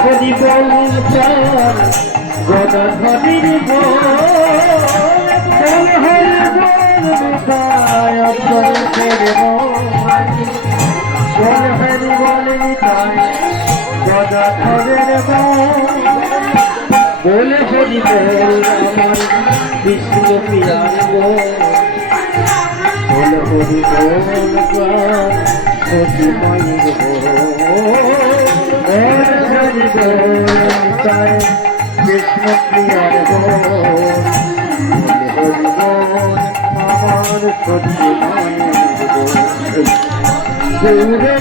হরি বল গদাধরীর বল হরি বল নিতায় অন্তরের বল হরি বল নিতায় গদাধরের বল হরি বল আমার বিষ্ণু প্রিয়ার বল হরি বল হরি মায়ের বল হরি বল নিতায় কৃষ্ণ প্রিয়ার বল হরি বল আমার সত্যি মায়ের বল গৌরে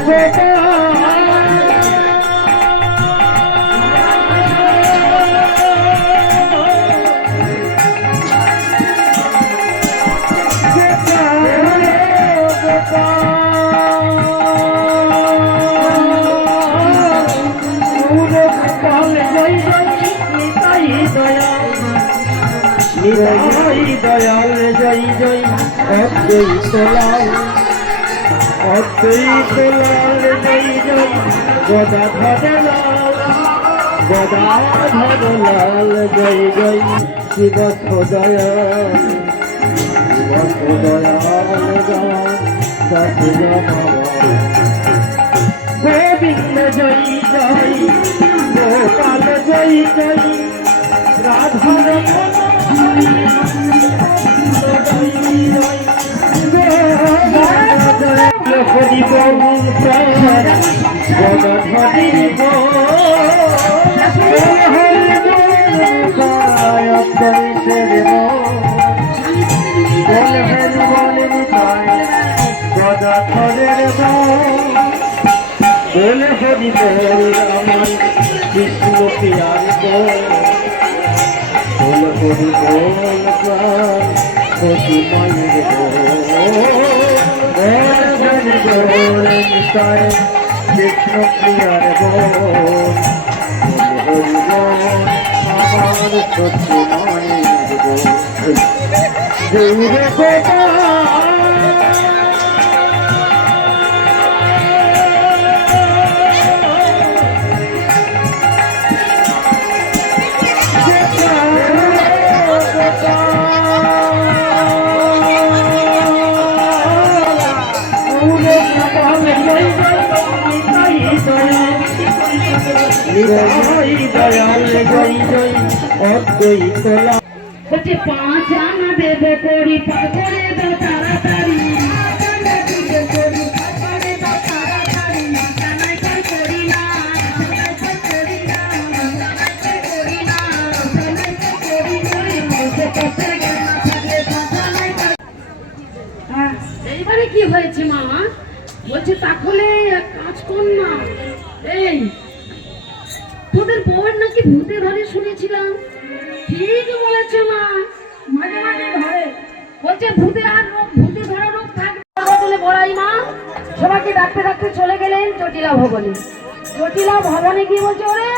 দয়াল জয় জয় অদ্বৈত লাল জয় জয় গদাধর লাল জয় জয় শিব দয়াল গোবিন্দ জয় জয় গোপাল জয় জয় রাধার হরি বল গদাধরীর বল হরি বল অন্তরের বল হরি বল নিতায় গদাধরের বল হরি বল আমার বিষ্ণু প্রিয়ার বল হরি বল হরি মায়ের বল নিতায় কৃষ্ণ প্রিয়ার বল হরি বল আমার সত্যি মায়ের বল গৌরে বলছে 5 আনা দেবে করি করে দাও তাড়াতাড়ি এইবারে কি হয়েছে মামা? বলছে তাহলে এক কাজ কর না, এই তোদের বউয়ের নাকি ভূতে ধরে শুনেছিলাম। ঠিক বলেছে মা, মাঝে মাঝে ধরে। বলছে ভূতে ধরা রোগ থাকবে বলে বড়াই মা সবাইকে ডাকতে ডাকতে চলে গেলেন জটিলা ভবনে। জটিলা ভবনে গিয়ে বলছে ওরে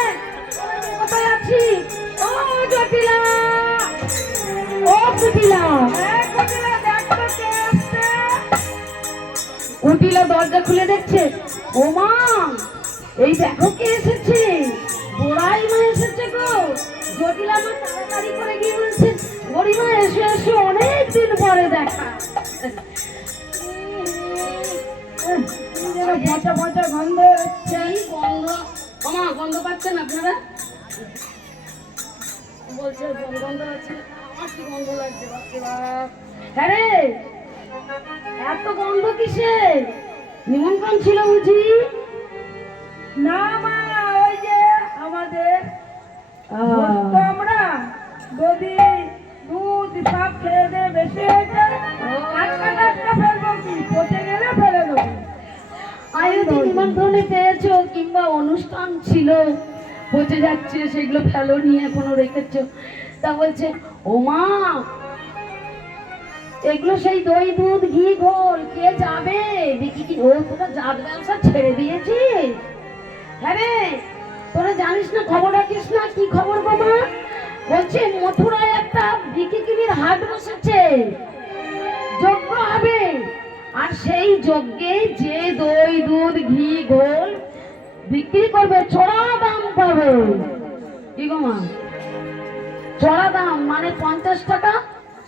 কোথায় আছি? ও জটিলা, ও কুটিলা, কুটিলা দরজা খুলে দেখছে ও মা এই দেখো কে এসেছে, বড়াই মা এসেছে গো। জটিলা মা তাড়াতাড়ি করে গিয়ে বলছে গরিমা এসো এসো, অনেকদিন পরে দেখা। পচা পচা গন্ধ হচ্ছে। গন্ধ মা গন্ধ পাচ্ছেন আপনারা? বলছে গন্ধ হচ্ছে, আমার কি গন্ধ লাগছে? হ্যাঁ রে এত গন্ধ কিসে? নিমন্ত্রণ ছিল বুঝি? না মা ওই যে আমাদের আমরা যদি দুধ সব খেয়ে দিয়ে বেশি হয়েছে ফেলবো কি, পচে গেলে ফেলে দেবো। আয়ুতি নিমন্ত্রণে পেয়েছো কিংবা অনুষ্ঠান ছিল পচে যাচ্ছে সেগুলো ফেলো নিয়ে এখনো রেখেছো। তা বলছে ও মা এগুলো সেই দই দুধ ঘি ঘোল কে যাবে দেখি কি? ও তোরা জাত ব্যবসা ছেড়ে দিয়েছিস? হ্যাঁ রে তোরা জানিস না, খবর রাখিস না? কি খবর গো মা? বলছে মথুরায় একটা বিক্রির হাট বসেছে, যজ্ঞ হবে, আর সেই যজ্ঞে যে দই দুধ ঘি ঘোল বিক্রি করবে চড়া দাম পাবে। হবে। কি গো মা, চড়া দাম মানে 50 টাকা,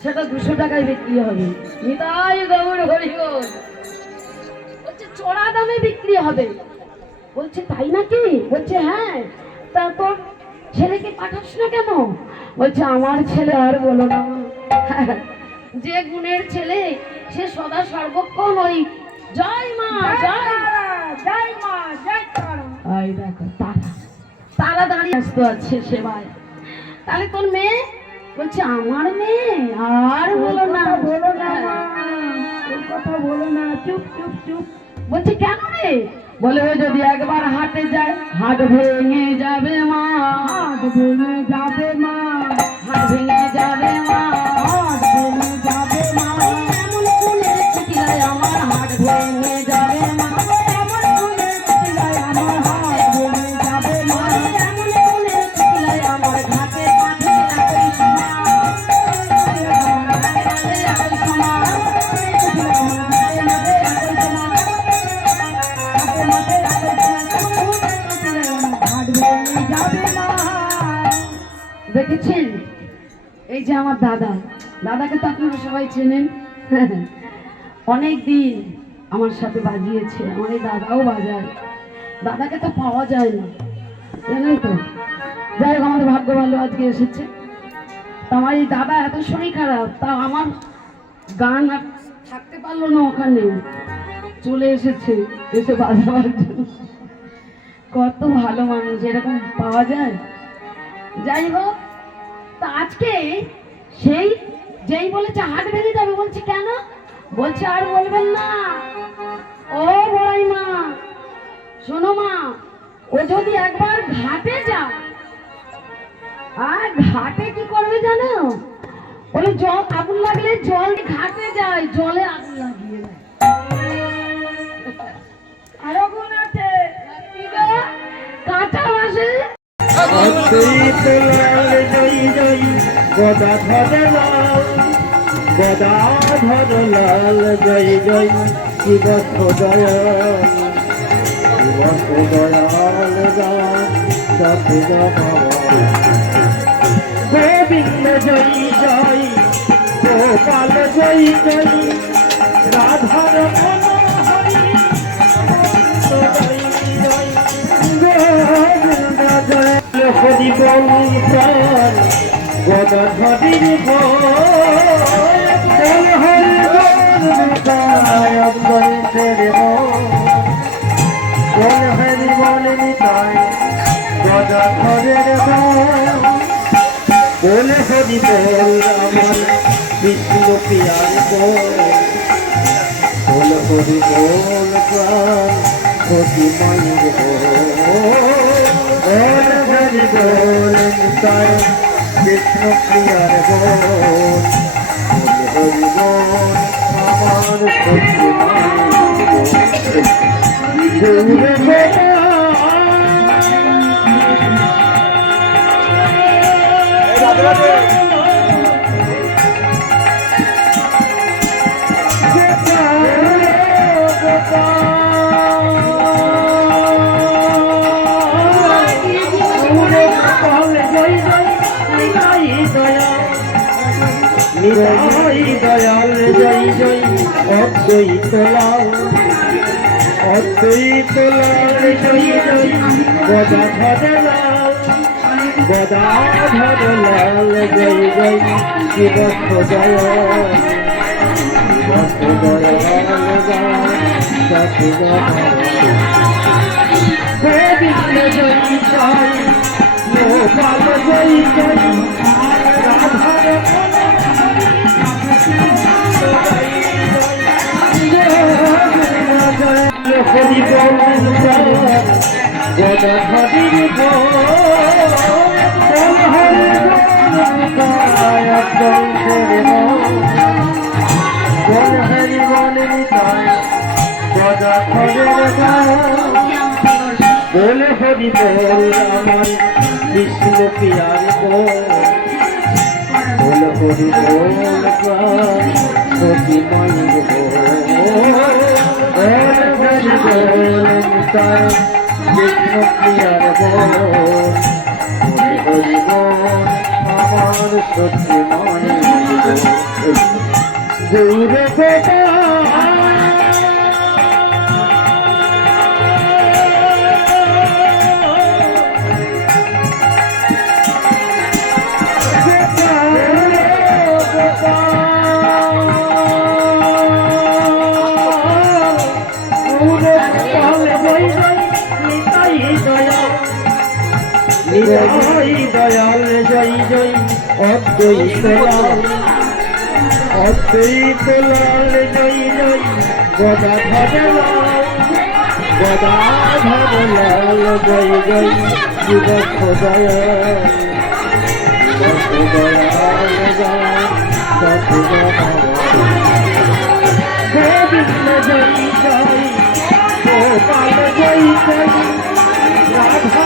সেটা 200 টাকায় বিক্রি হবে। নিতাই গৌর হরি গো। বলছে চড়া দামে বিক্রি হবে। বলছে তাই নাকি? বলছে হ্যাঁ। তা তোর ছেলেকে পাঠাস না কেন? বলছে আমার ছেলে আর বলো না, যে গুণের ছেলে সে সদা সর্বক্ষণ ওই জয় মা জয় জয় মা জয় তারা। এই দেখো তারা, তারা দাঁড়িয়ে আসতে আছে সেবায়। তাহলে তোর মেয়ে? বলছে আমার মেয়ে আর বলো না, বলো না ওর কথা বলো না, চুপ চুপ চুপ। বলছে কেন রে? বলে ও যদি একবার হাটে যায় হাট ভেঙে যাবে মা, হাট ভেঙে যাবে মা, হাট ভেঙে যাবে মা, হাট ভেঙে যাবে মা। এমন ফুলের চিঠিলায় আমার হাট ভেঙে যাবে মা, এমন ফুলের চিঠিলায় আমার হাট ভেঙে যাবে মা, এমন ফুলের চিঠিলায় আমার ঘাটে পাঠে একই সমান, একই সমান, দেখেছেন? এই যে আমার দাদা, দাদাকে তো আপনারা সবাই চেনেন। অনেক দিন আমার সাথে বাজিয়েছে, আমার এই দাদাও বাজায়। দাদাকে তো পাওয়া যায় না, জানেন তো। যাই হোক আমাদের ভাগ্য ভালো, আজকে এসেছে। তো আমার এই দাদা এত শরীর খারাপ, তা আমার গান আর থাকতে পারলো না, ওখানে চলে এসেছে, এসে বাজাবার জন্য। কত ভালো মানুষ, এরকম পাওয়া যায়। যাই হোক, তা আজকে সেই যেই বলেছে হাট ভেঙে যাবে, বলছে কেন? বলছে আর বলবেন না। ও বড়াই মা, শোনো মা, ও যদি একবার ঘাটে যায়, আর ঘাটে কি করবে জানো? বলে জল আগুন লাগলে জল ঘাটে যায়, জলে আগুন লাগিয়ে দেয়। আর আগুন আছে কাঁচা মাসে গদাধর লাল জয় জয় শিব দয়াল, শিব দয়াল গোবিন্দ জয় জয় গোপাল জয় জয় রাধার মনোহরি জয় গোবিন্দ জয় হরি বল গদাধরীর বল হরি বল হরি বল নিতাই গদাধরের বল হরি বল আমার বিষ্ণু প্রিয়ার বল হরি বল প্রাণ হরি মায়ের বল হরি বল নিতাই বিষ্ণু প্রিয়ার বল হরি বল আমার হরি মায়ের দয়াল জয় জয় অদ্বৈত লাল, অদ্বৈত লাল জয় জয় গদাধর লাল, গদাধর লাল জয় জয় শিব দয়াল, শিব দয়াল গোবিন্দ জয় জয় গোপাল জয় জয় রাধার হরি বল গদাধরীর বল হরি বল হরি বল নিতাই গদাধরের বল হরি বল আমার বিষ্ণু প্রিয়ার বল হরি বল প্রাণ হরি মায়ের বল হরি বল নিতাই বিষ্ণু প্রিয়ার বল সত্যি মনে দূরে বেটা দয়াল জয় জয় অদ্বৈত লাল অদ্বৈত লাল জয় জয় গদাধর লাল গদাধর লাল জয় জয় যুগ দয়াল দয়াল জয় গোবিন্দ জয় জয় গোপাল জয় জয় রাধা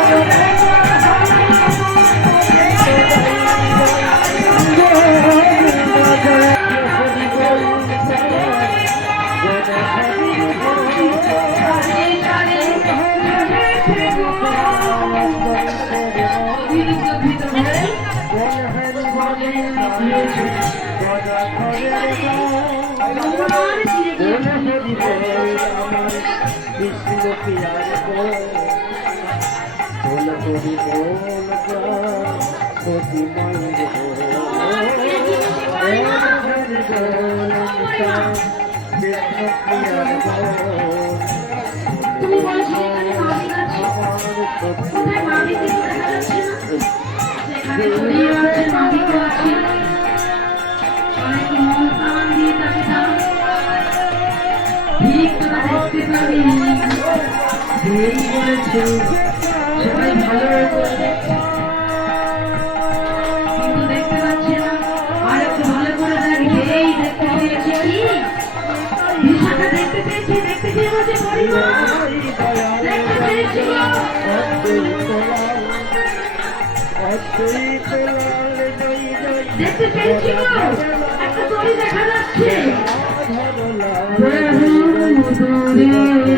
বিষ্ণু পিয়ার বল করি তুমি বলেছো এখানে মাটি আছে কোথায় মাটি দেখা যাচ্ছে না সেখানে ছড়িয়ে আছে মাটি তো আছে অনেক মন প্রাণ দিয়ে তাকে দাও ঠিক তোরা দেখতে পাবি এই বলেছে সবাই ভালো কিন্তু দেখতে পাচ্ছে না আর একটু ভালো করে দেখে এই দেখতে পেয়েছে কি দিশাটা দেখতে পেয়েছি দেখতে পেয়ে বলছে পরিবার দেখতে পেয়েছি দেখতে পেয়েছি একটা তরি দেখা যাচ্ছে তরি দেখা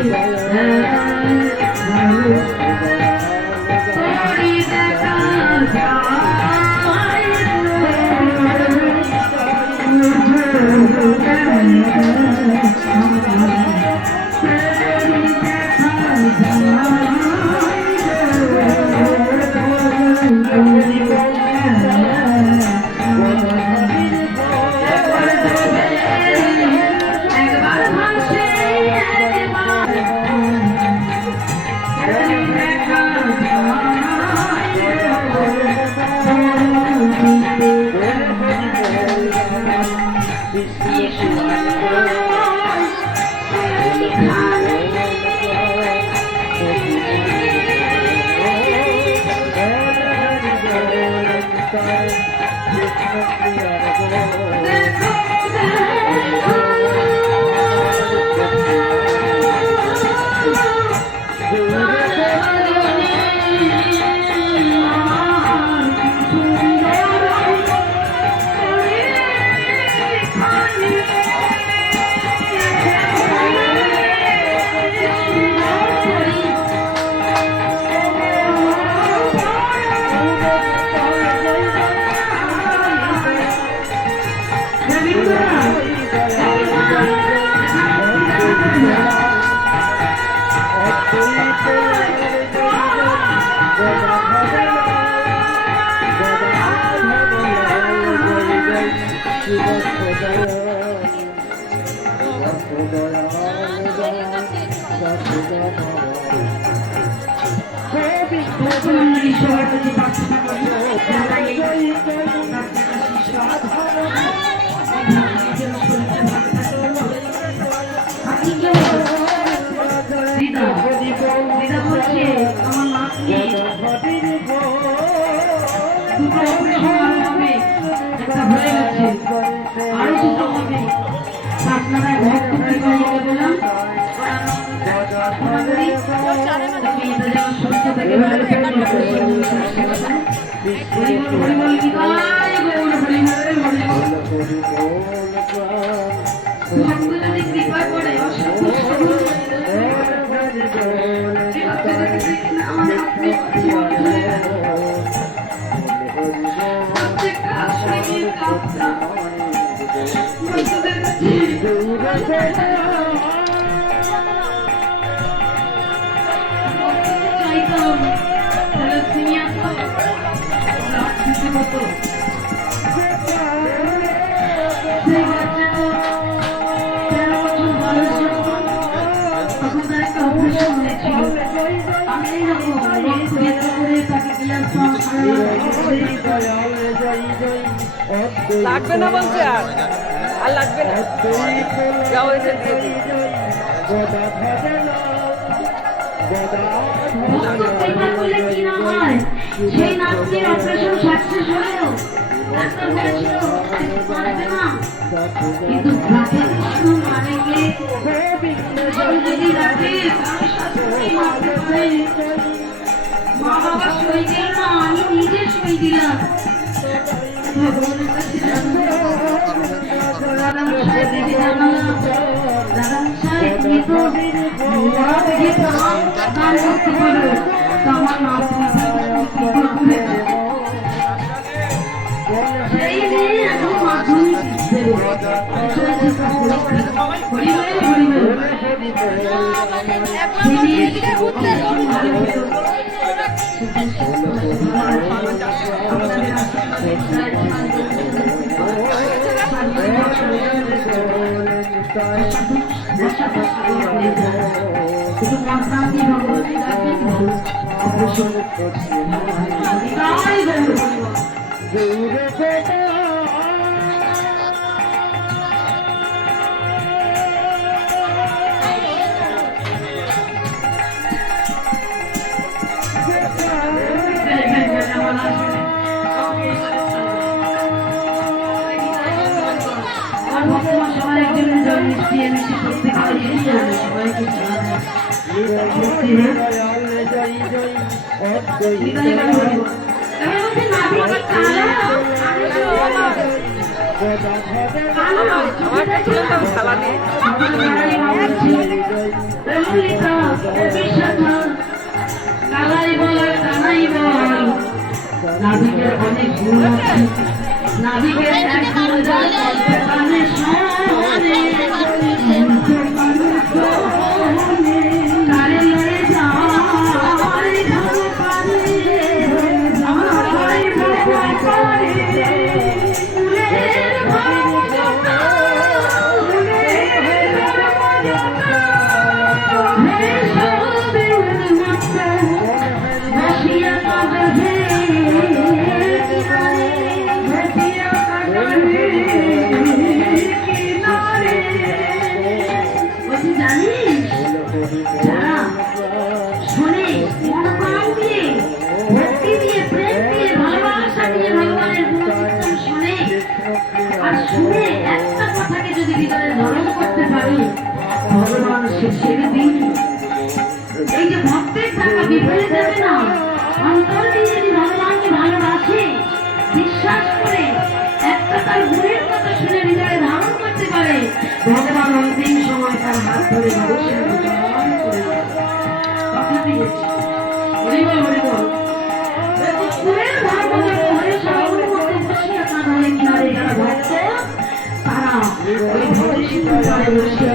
প্রত্যেকটা মতো সেই বাচ্চাটা 13 বছর বয়স যখন তখন তার একটা অপারেশন হয়েছিল। আমি এইরকম রক্ত বের করে তাকে গ্লাস লাগবে না বলছে আর লাগবে না যা হয়েছে দিয়ে দিন। সেই নাতনির অপারেশন সাকসেস হলো, ডাক্তার বলেছিল মারবে না, কিন্তু রাধে কৃষ্ণ মানে কে যদি রাধে মারতে পারে। মা বাবা সই দিল না, আমি নিজে সই দিলাম। ভগবানের কাছে দাদামশাই দিদি জানালাম, দাদামশাই তুমি তো মরা থেকে দান করতে পারো, তো আমার নাতনি সেই নিয়ে এখন মাধ্যমিক দেবে। খেলা দিয়ে নাবিকের অনেক গুণ আছে, নাবিকের এক গুণ কানে শোনে, কারে লড়ে যায় ধরে পারে, আমায় ভয় করে ফুলের ভাবনা, ফুলের ভাবনা হে সবে মাত্রা ভাসিয়া কাঁদে কিনারে, ভাসিয়া কাঁদে কিনারে। বলছি জানিস যারা শোনে মন প্রাণ দিয়ে, ভক্তি দিয়ে, প্রেম দিয়ে, ভালোবাসা দিয়ে ভগবানের গুণকীর্তন শোনে, আর শুনে একটা কথাকে যদি হৃদয়ে ধারণ করতে পারে, ভগবান শেষের দিন এই যে ভক্তের টাকা বিফলে যাবে না। অন্তর দিয়ে যদি ভগবানকে ভালোবাসে, বিশ্বাস করে, একটা তার গুণের কথা শুনে হৃদয়ে ধারণ করতে পারে, ভগবান অন্তিম সময় তার হাত ধরে মানুষের উদ্ধার করে দেয়। কথা দিয়েছি, হরিবল হরিবল। গুণের ভাগবত হরে সবার মধ্যে বসিয়া কাঁদে কিনারে যারা ভক্ত, তারা ওই ভরে সিন্ধু পারে বসে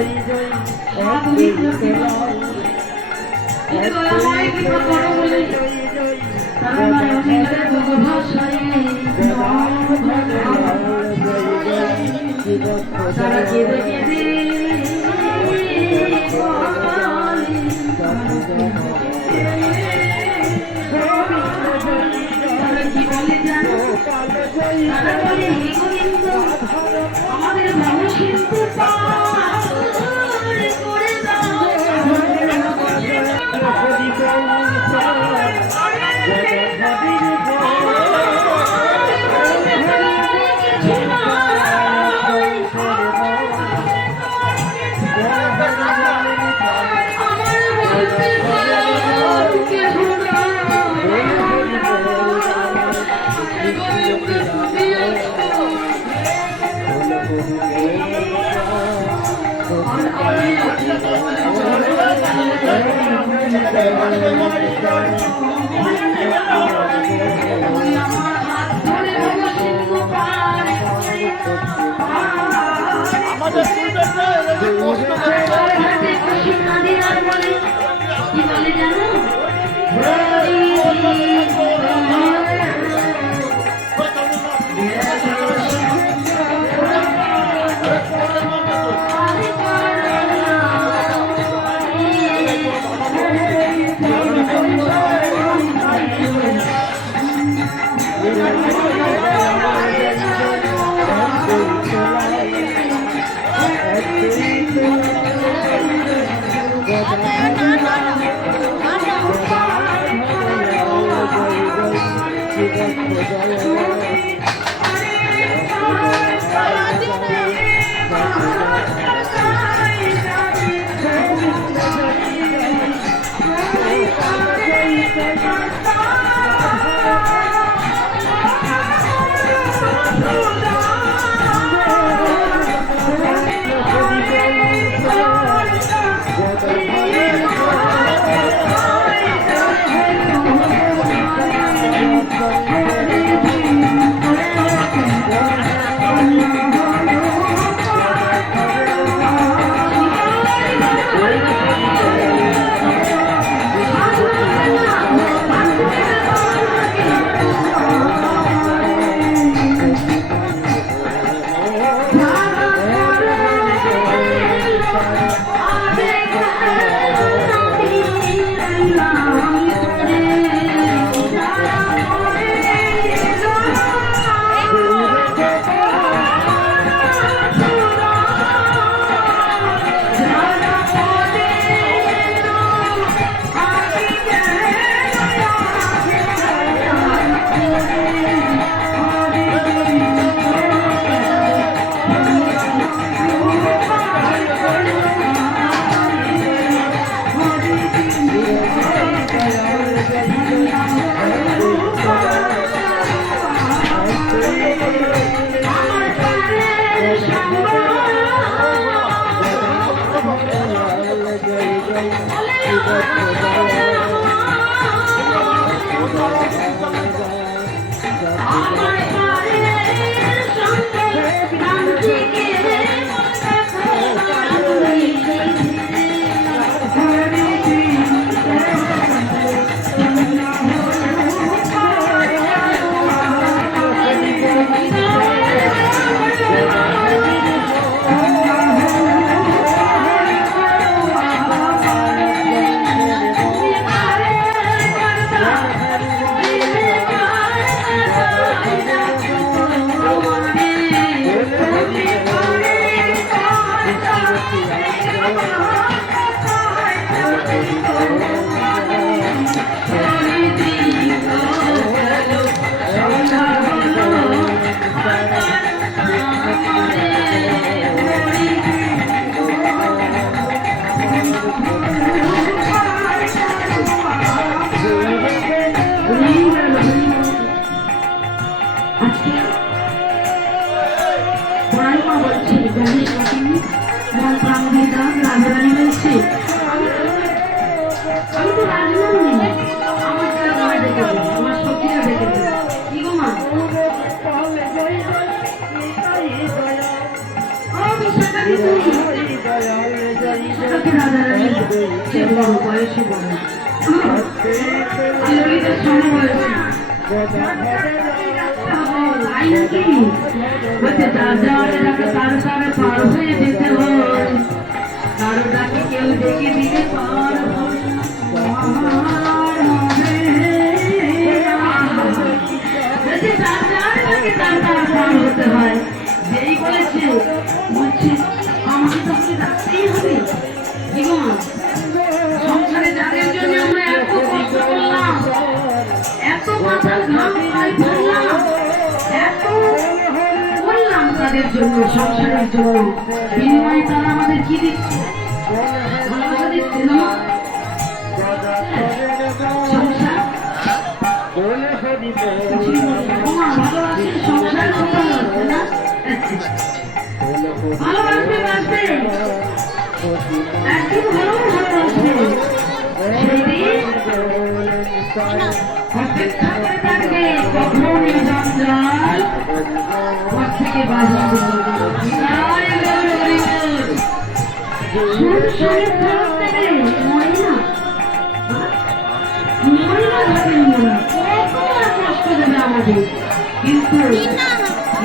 দয়াময় কৃপা করো বলে তারা নয়নের দুঃখ ভাষায় তারা কেঁদে কেঁদে তারা কি বলে জানো, তারা বলে হে গোবিন্দ আমাদের ভব সিন্ধু পার করে দাও। সংসারের জন্য বিনিময়ে তারা আমাদের কি দিচ্ছে? ভালোবাসা দিচ্ছে না? সংসার ভালোবাসে, সংসার ভালোবাসে না? ভালোবাসবে বাসবে একদিন ভালো ভালোবাসবে, সেদিন অপেক্ষা করে থাকবে কখন এই জঞ্জাল ঘর থেকে বাজার কষ্ট দেবে আমাদের, কিন্তু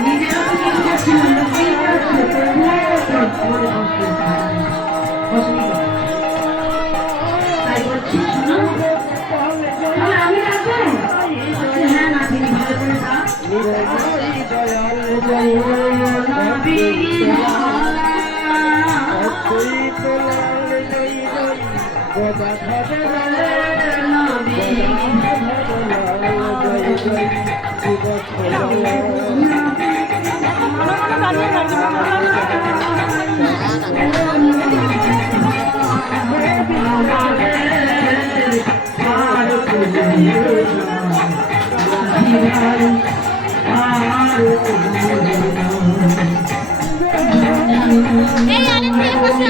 নিজেরা তো কিছু করছি না, লোকেই করছে তাই বলছি শোনো, তাহলে আমি রাখবো। হ্যাঁ না, তিনি ভালো করে এই আরেকটা বসে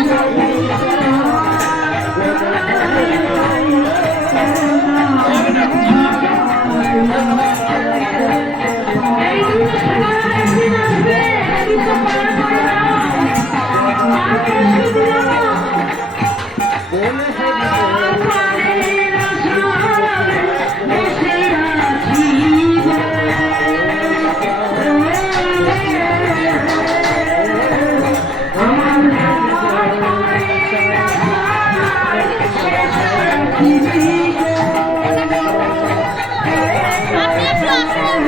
আপনি একটু আসুন।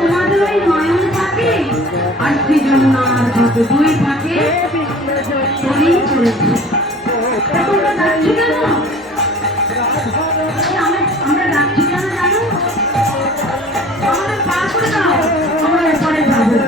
তোমাদের ওই নয়ন থাকে আর সৃজনার যত দুই থাকে তৈরি করেছে। তোমরা ডাকছো কেন? আমরা ডাকছি কেন জানো? আমাদের পার করে দাও, আমরা এপারে যাবো।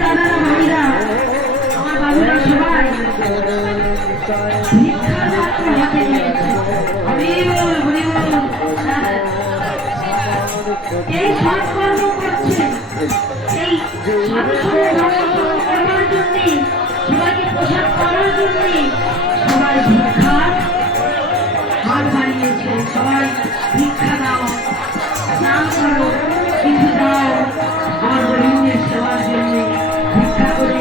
দাদারা ভাইরা আমার বাবুরা সবাই এই সৎকর্ম করছে, এই করবার জন্য, সবাইকে পোশাক করার জন্য সবাই ভিক্ষার হাত বাড়িয়েছে। সবাই ভিক্ষা দাও, দান করো, কিছু দাও আমার গরিবের সেবার জন্য। ভিক্ষা করে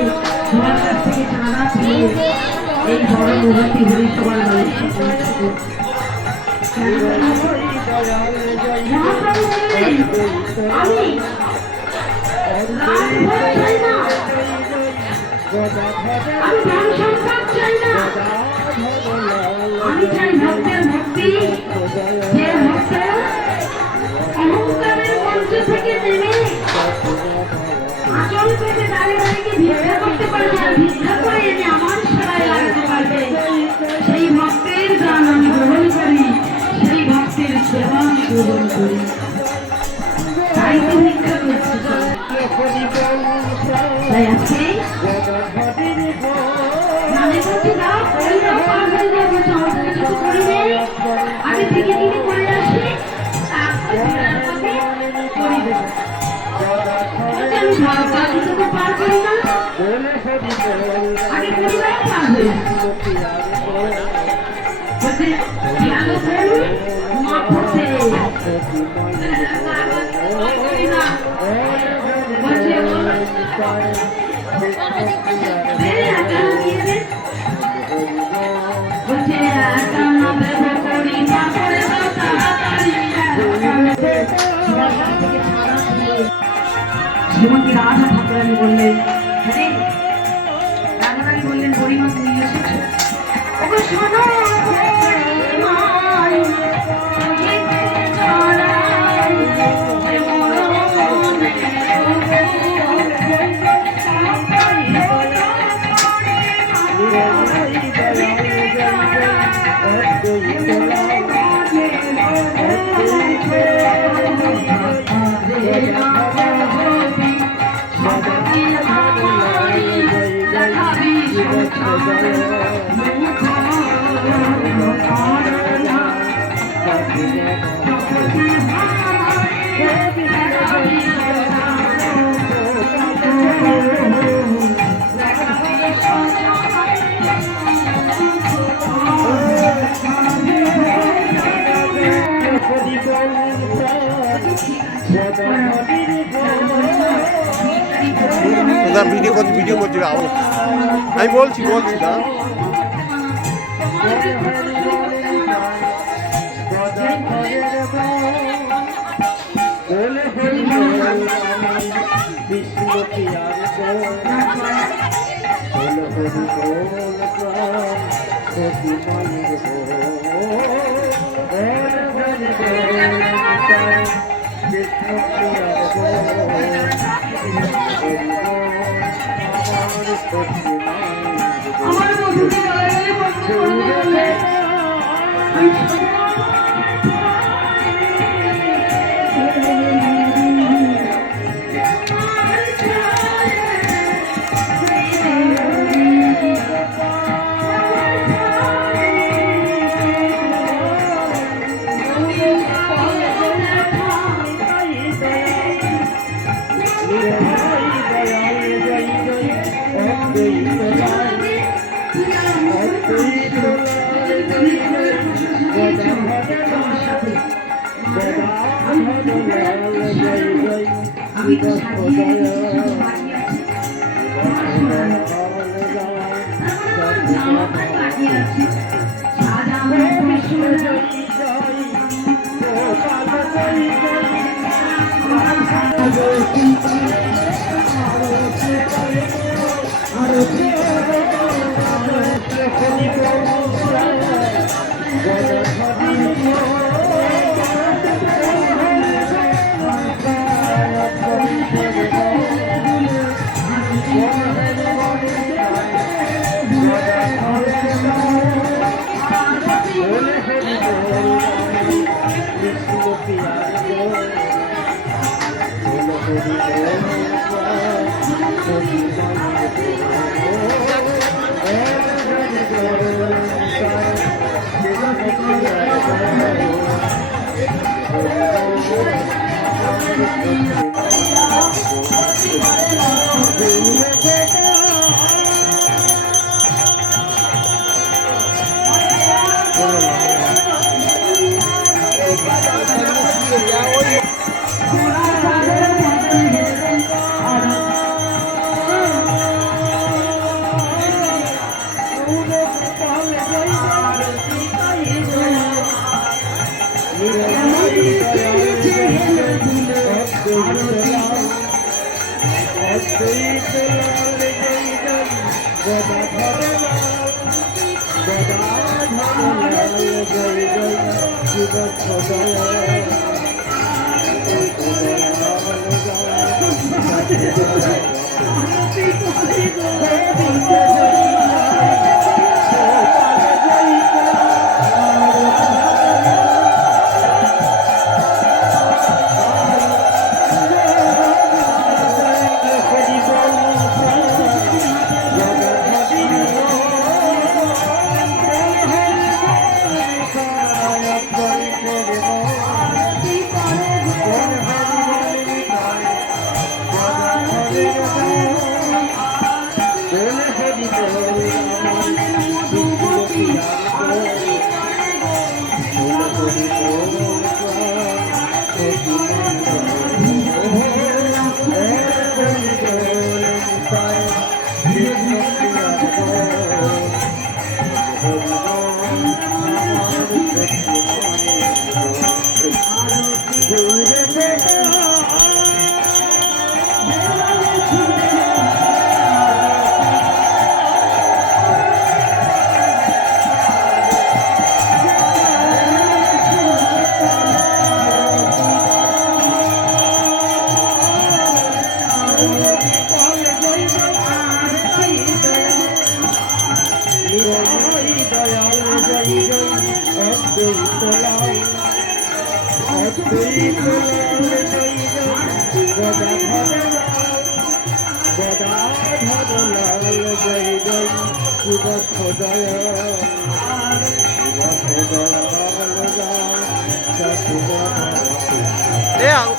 সবার কাছ থেকে চাঁদা পেয়ে এই বড় মুহূর্তে হরি সবার মানুষকে পৌঁছবে। আমি রাত ভোর চাই না, আমি ধন সম্পদ চাই না, আমি চাই ভক্তের ভক্তি। যে ভক্ত অহংকারের মঞ্চ থেকে নেমে আচল পেতে দাঁড়িয়ে দাঁড়িয়ে ভিক্ষা করতে পারবে আর ভিক্ষা করে এনে আমার সেবায় লাগতে পারবে, সেই ভক্তের গান আমি গ্রহণ করি, সেই ভক্তের সেবা আমি গ্রহণ করি। তাই তো ভিক্ষা করছি। তাই আজকে নামে করছি না, ওইটাও পার হয়ে যাবে, আমাদের কিছু করি নেই। আগে থেকে কিনে করে আসি, তারপর ফেরার পথে করে দেবো। আমি ভারত থেকে পার করি না, আগে পরিবার পার হয়ে বলছে ভালো করুন মা করতে শ্রীমতী রাধা ঠাকুরানী বললেন, হ্যাঁ রাধারানী বললেন, হরিমা তুমি এসেছো? ওকে শোনো ভিডিও করছি আমি বলছি না আমার বন্ধুকে গালাগালি বন্ধ করে দিলে আমি তো সাজিয়ে এ আং-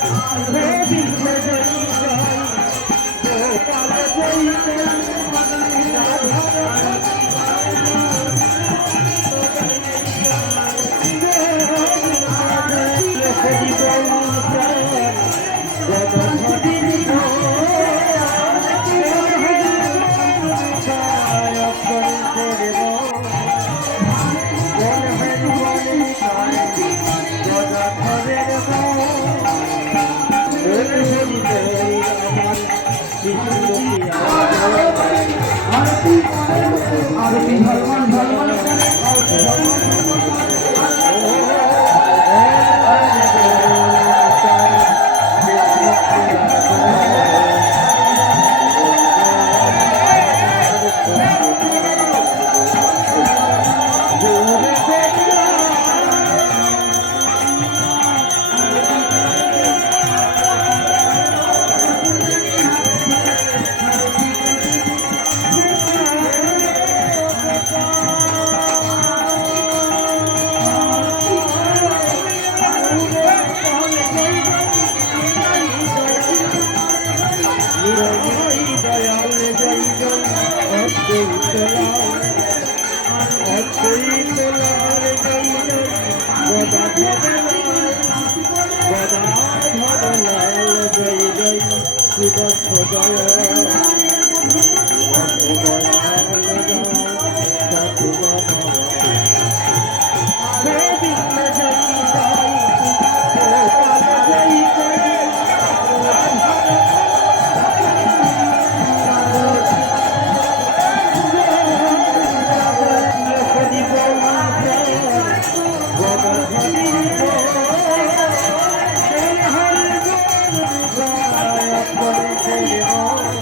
Oh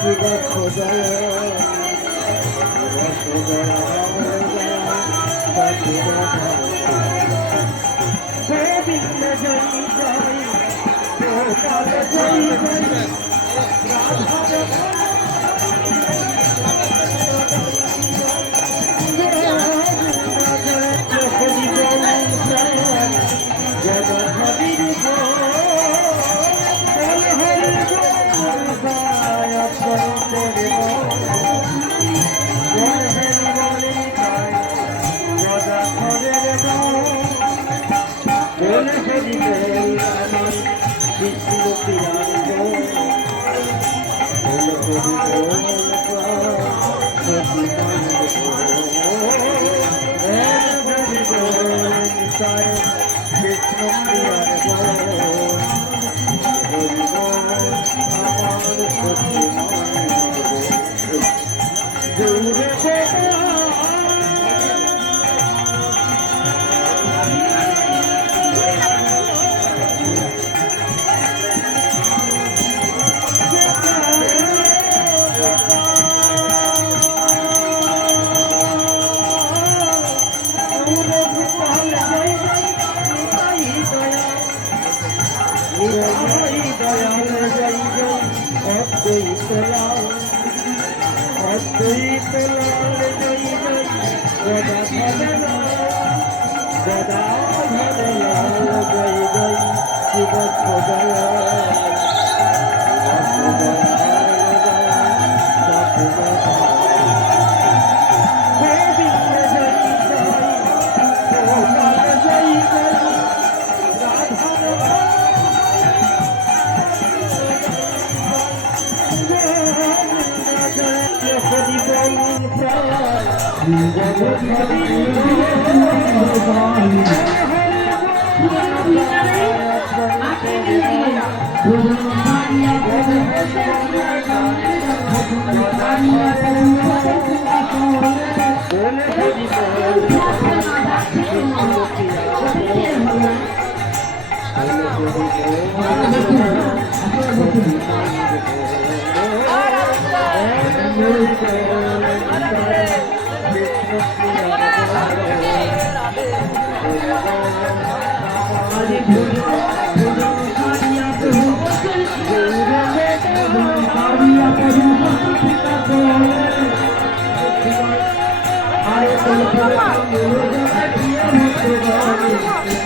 গোবিন্দ জয় জয়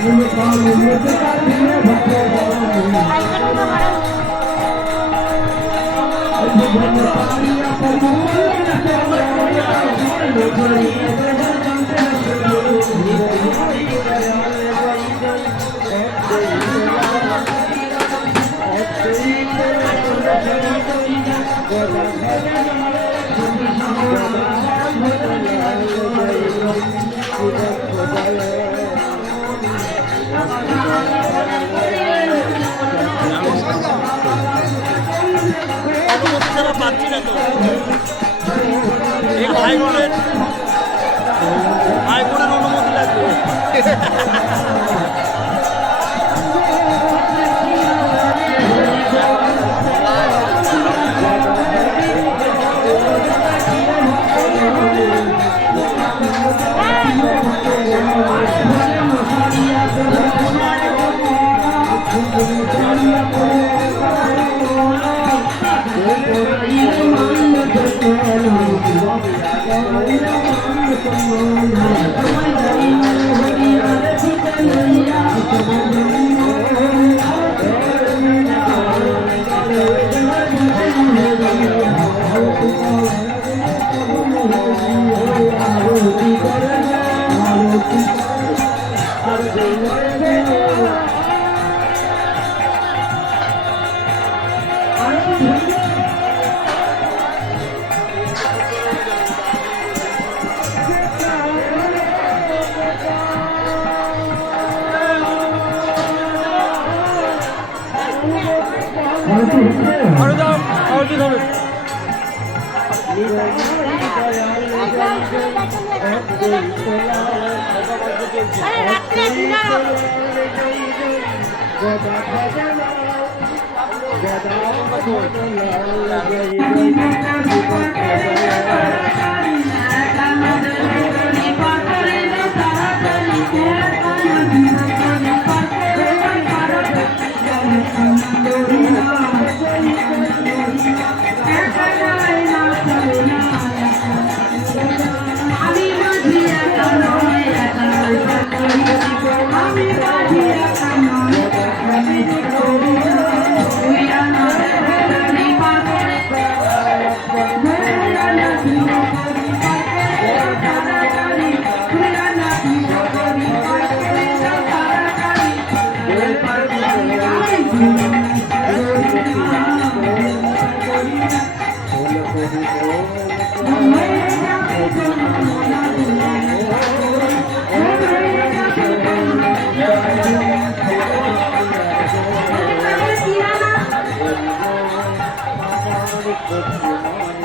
গোপাল জয় জয় অনুমতি ছাড়া পাচ্ছি না তো এই ভাইবোনের অনুমতি লাগবে। Gada Krishna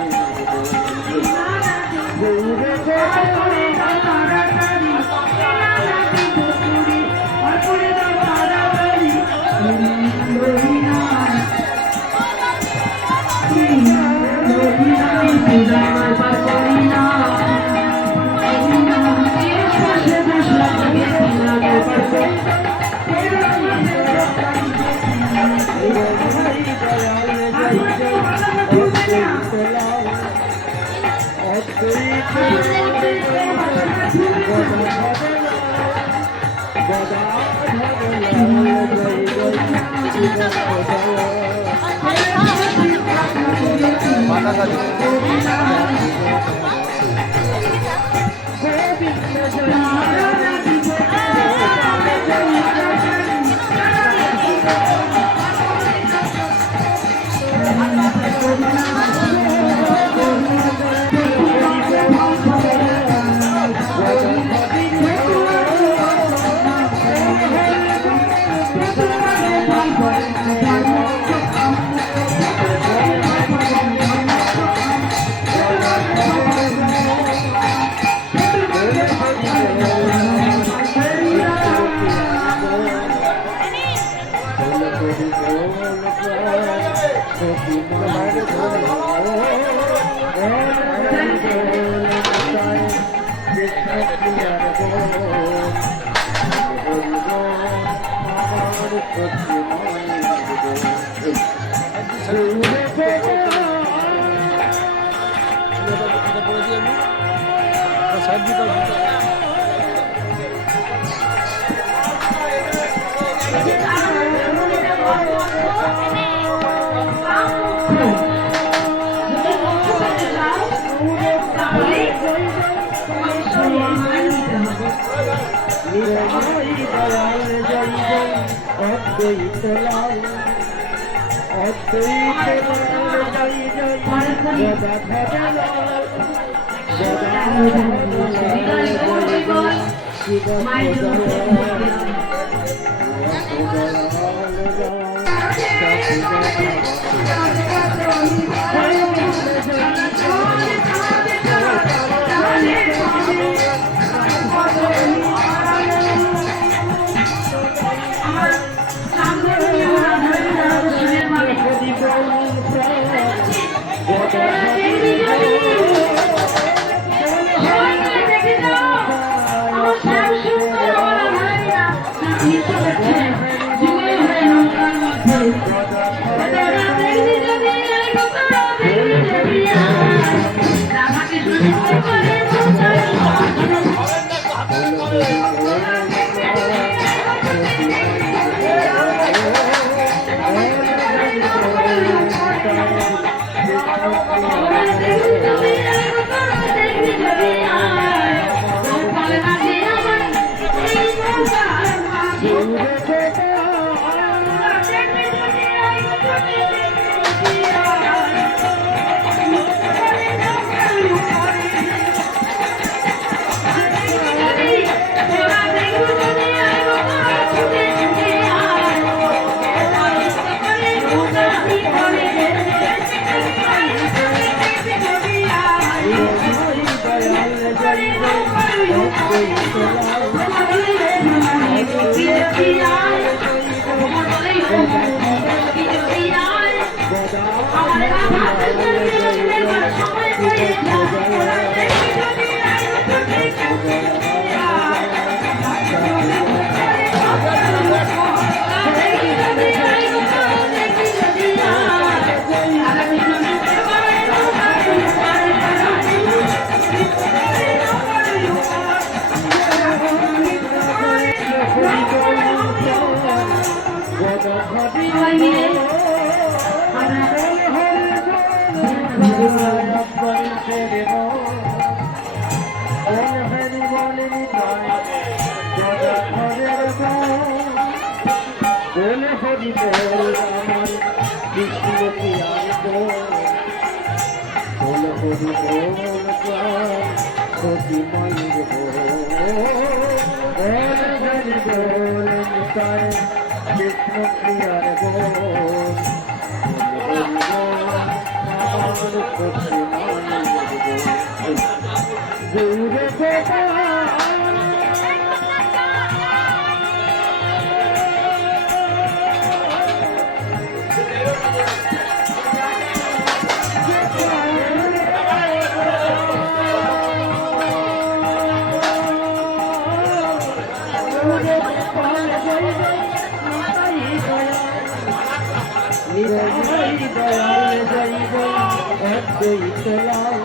অদ্বৈত লাল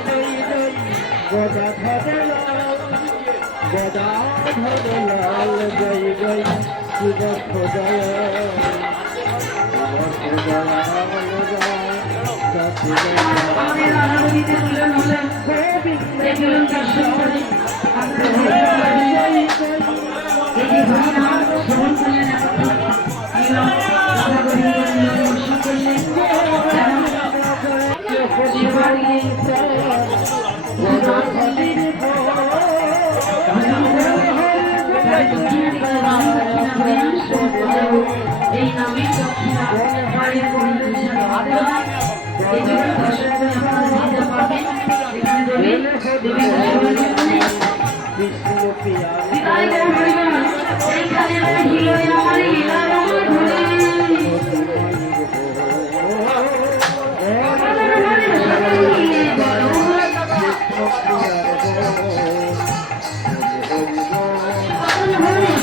জয় জয় গদাধর লাল গদাধর লাল জয় জয় সুদক্ষ জয় আমাদের রাধারবিতে মিলন হলেন এই মিলন দর্শন করে এই যে হরিনাম শ্রবণ করলেন মিলন রাধারবিতে মিলন দর্শন করলেন এই নামে দক্ষিণা বাড়ির পরিবেশন এই জন্য দর্শন করে আপনারা জানতে পারবেন এখানে দেবী বিদায় পরিবার এইখানে রহিল আমার হিলা আমার ধরে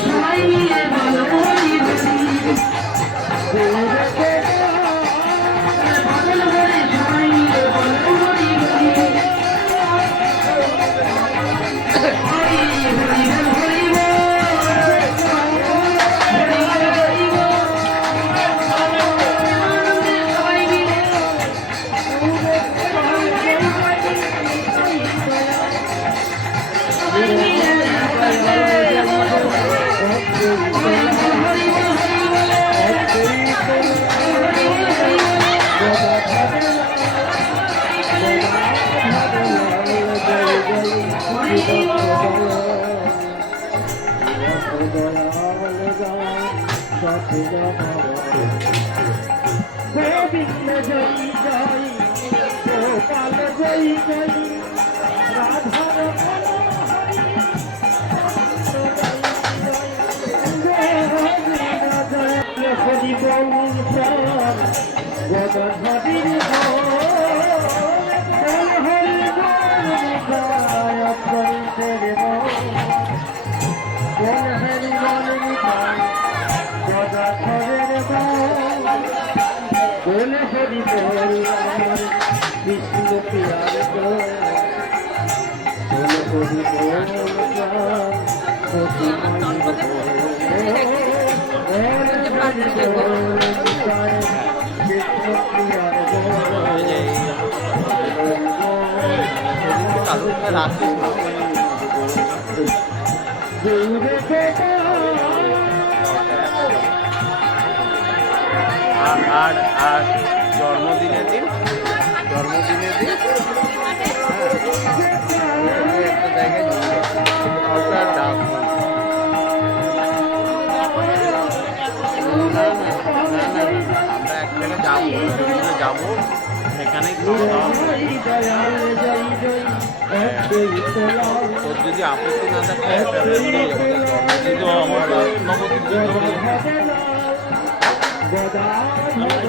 সবাই মিলে বলো গোবিন্দ জয় জয় গোপাল জয় জয় রাধার হরি বল গদাধরীর बोले हरि बोल विष्णु प्यार बोले हरि बोल আর জন্মদিনের দিন একটা জায়গায় ওটার ডাক না আমরা এক জায়গায় যাবো সেখানে তোর যদি আপত্তি না থাকে আমার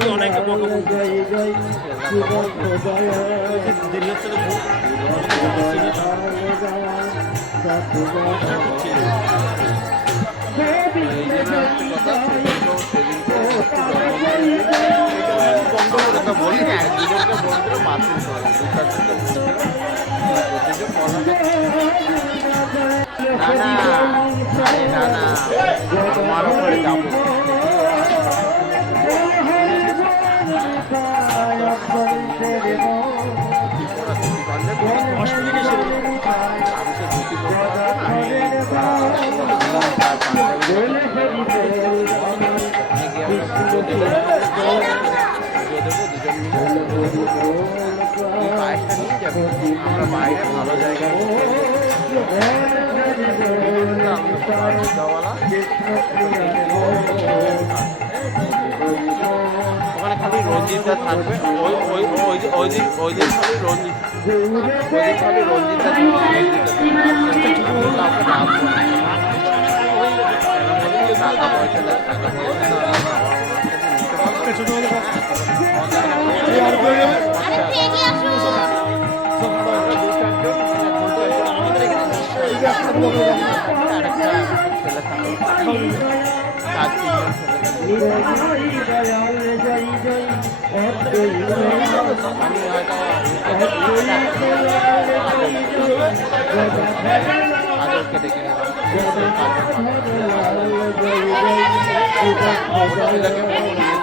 অনেকে দেরি হচ্ছে বলি না একজনকে বলতে বাতিল করে না তোমার উপরে যাবো আমরা বাইরে ভালো জায়গায় ওখানে খালি রঞ্জিতদা থাকবে ওই দিন খালি রঞ্জিতদা টাকা পয়সা জয় জয় আমি হয়তো আজকে ডেকে নিলাম মহিলাকে নিয়ে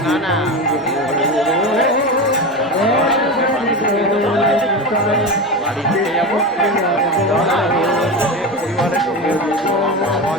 না না বাড়ি থেকে যাবো পরিবারের সঙ্গে আমার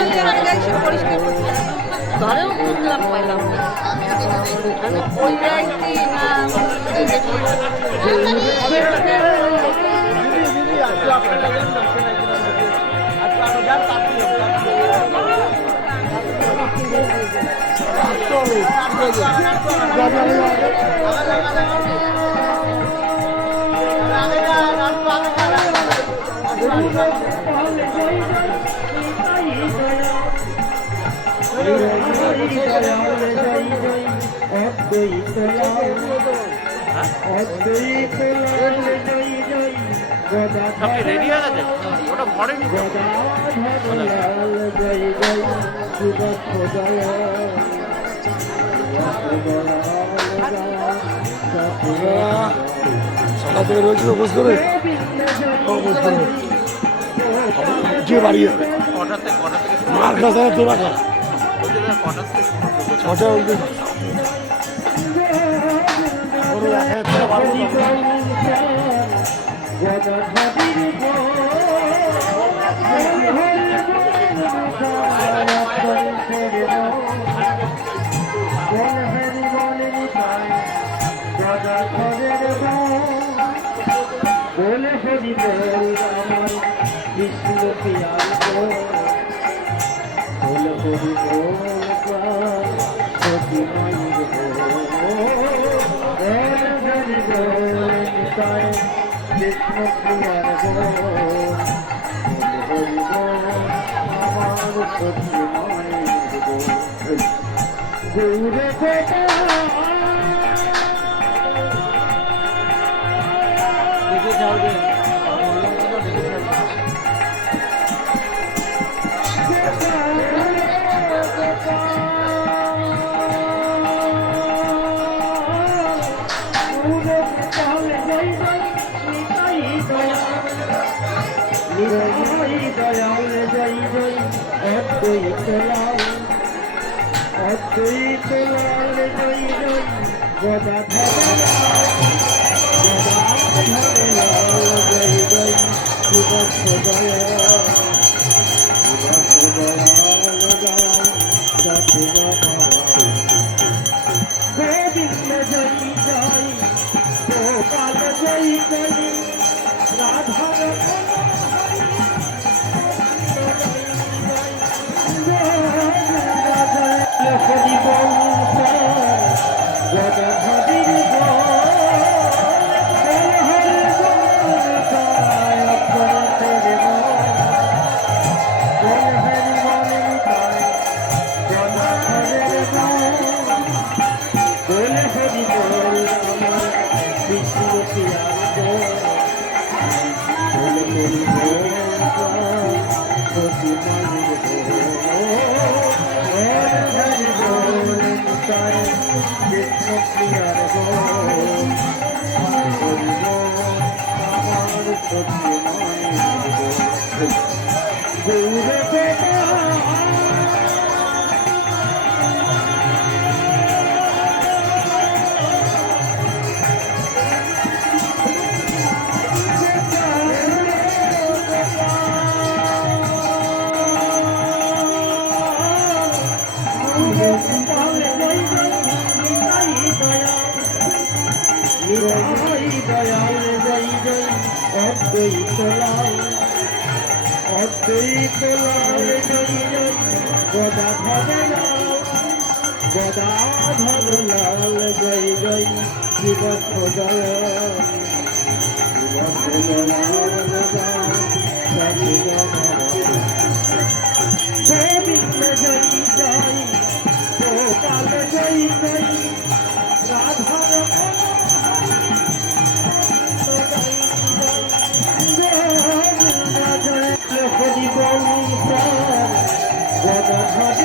যদি আমি এসে পরিষ্কার করছি ঘরেও বুঝলাম পাইলাম না আমি ওই যাইছি না সবটি রেডি হয়ে গেছে ওটা ঘরে নিতে সকাল থেকে রয়েছিল বুঝ করে যে বাড়ি যাবে কটা থেকে মার কাছে তোরা খা কটা থেকে ছটা অবধি ওরা দেখা যাচ্ছে না, পারবো না। Thank you. দয়াল জয় জয় অদ্বৈত লাল অদ্বৈত লাল জয় জয় গদাধর লাল গদাধর লাল জয় জয় শিবস দয়াল শিবস দয়াল দয়াল সচিব গোবিন্দ জয় জয় গোপাল জয় জয় রাধার হরি বংশ গদাধর দয়াল জয় জয় অদ্বৈত লাল অদ্বৈত লাল জয় জয় গদাধর লাল গদাধর লাল জয় জয় শিবস দয়াল শিবস দয়াল গোবিন্দ জয় জয় গোপাল জয় জয় রাধার হরি বংশ গদাধর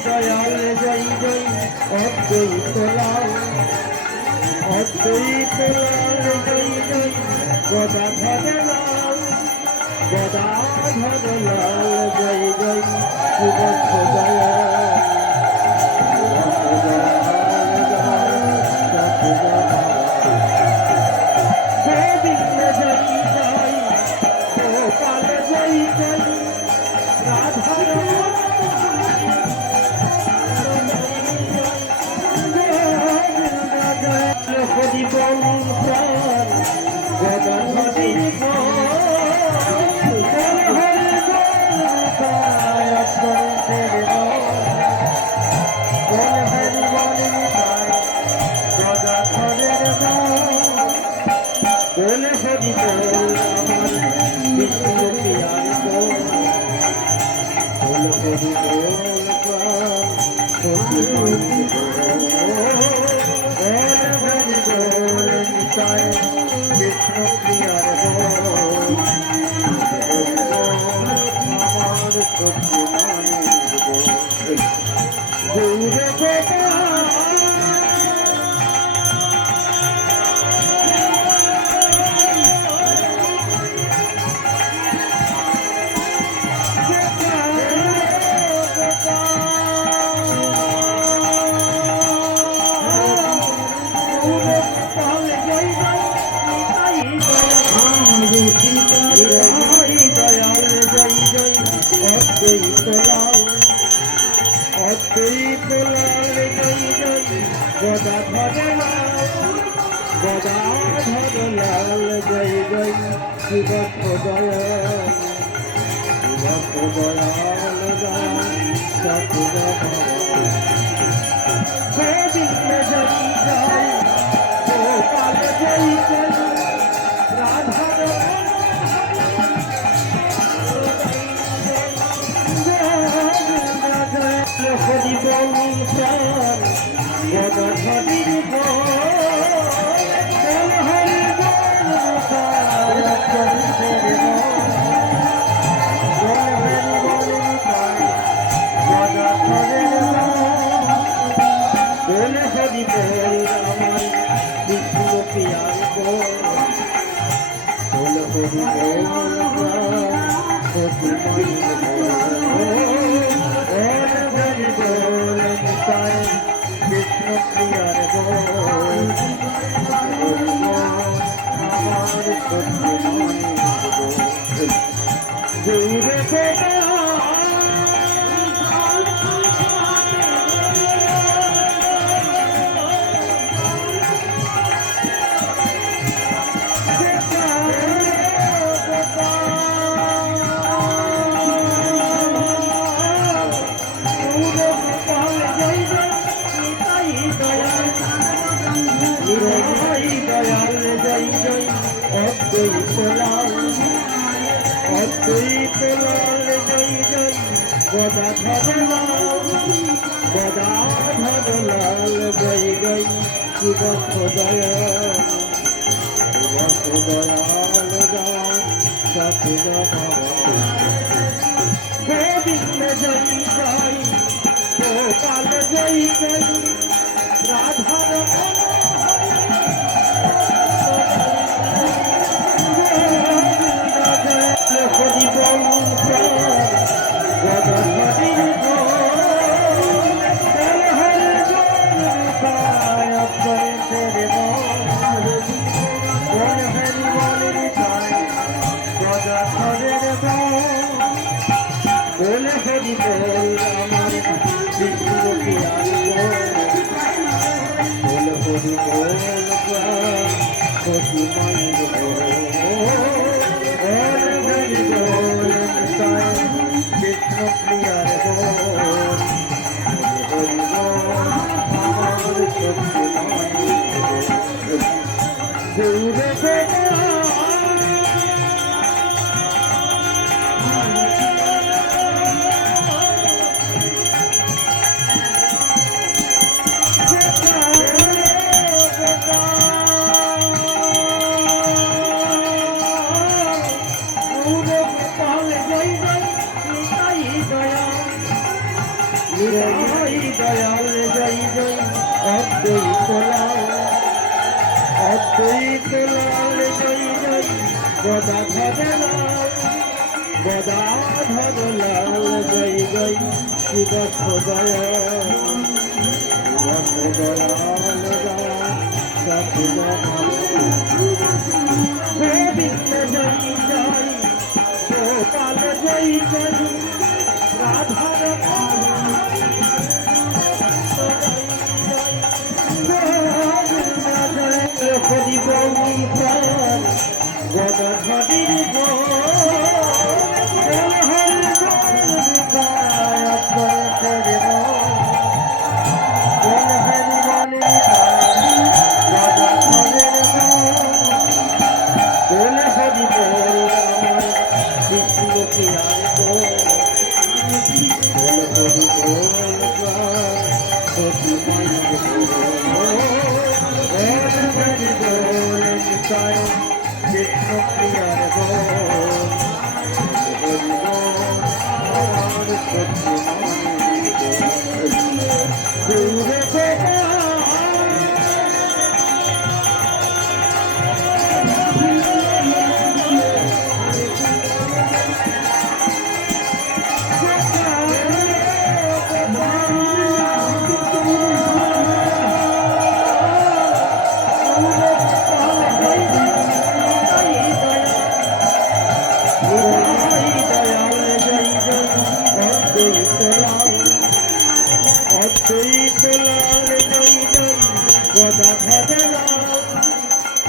দয়াল জয় জয় অদ্বৈত লাল অদ্বৈত লাল জয় জয় গদাধর লাল গদাধর লাল জয় জয় শিবস দয়াল গোবিন্দ জয় জয় গোপাল জয় জয় রাধার হরি বংশ গদাধর হরি বল আমার বিষ্ণু পিয়ার বল হরি বল প্রাণ হরি বল নিতাই বিষ্ণু পিয়ার বল আমার সত্যি গৌরে বেটা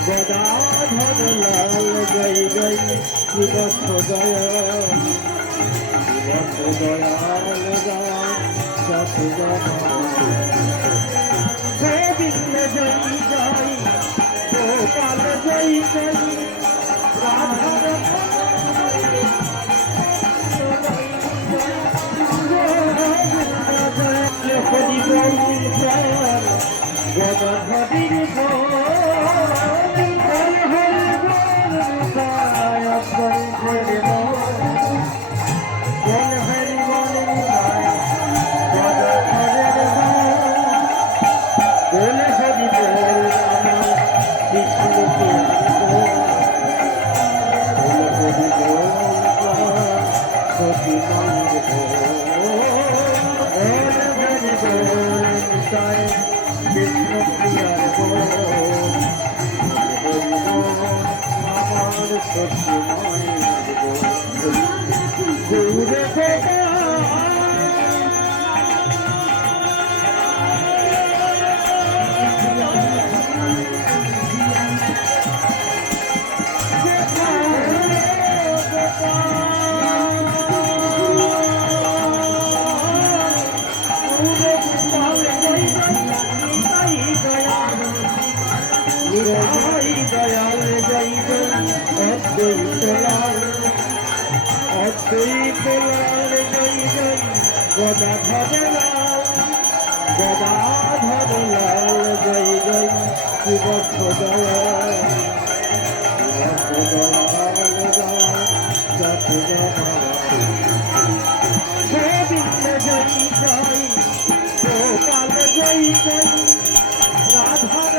Gadaadhar Lal Jai Jai Shiva Govinda জয় জয় গোপাল জয় জয় গদাধর লাল জয় জয় শিব সদয় গোবিন্দ জয় জয় গোপাল জয় জয় রাধার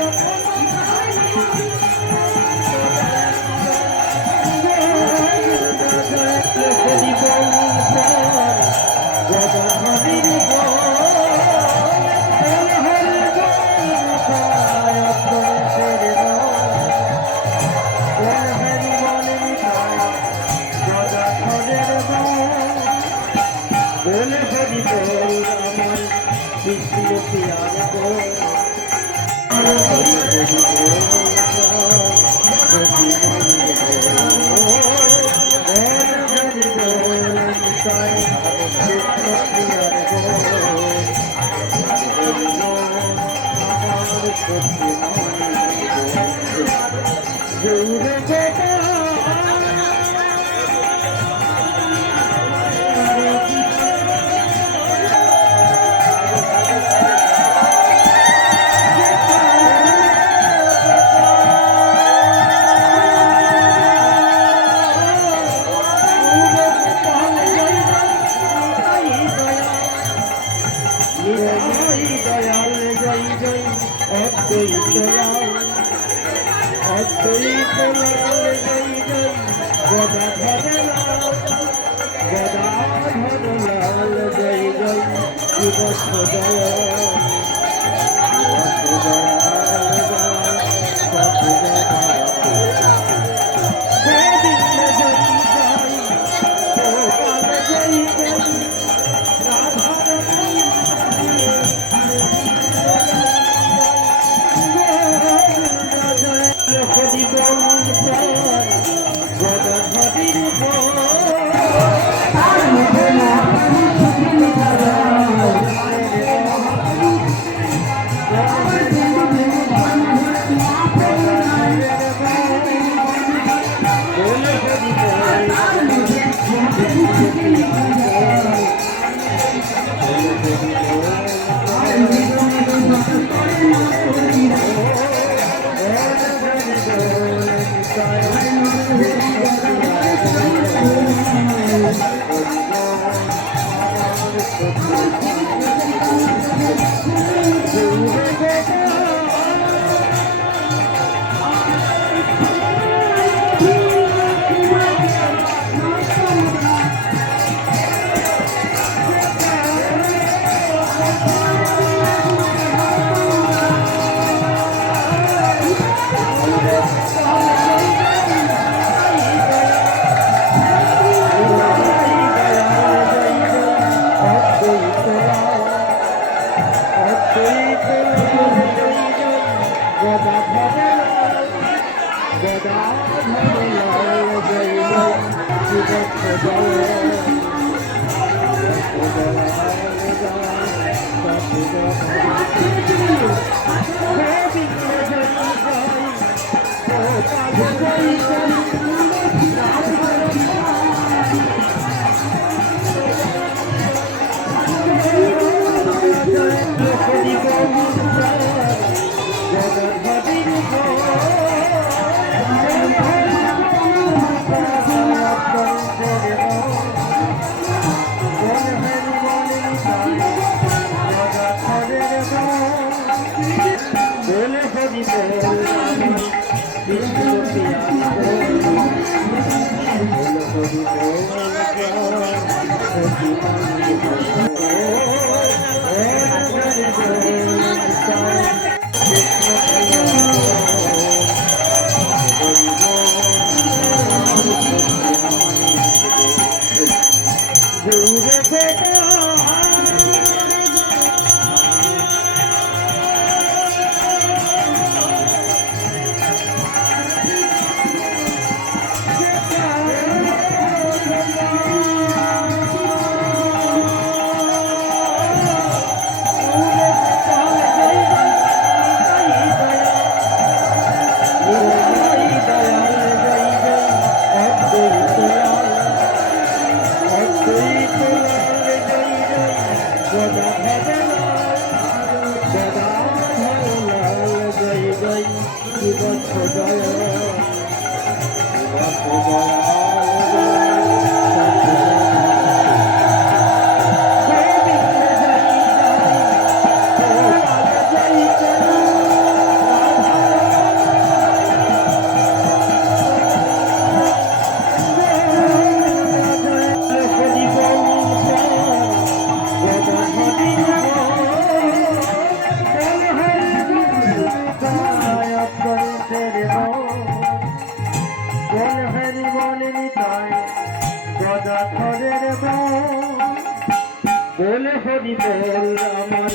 बोल हरि बोल আমার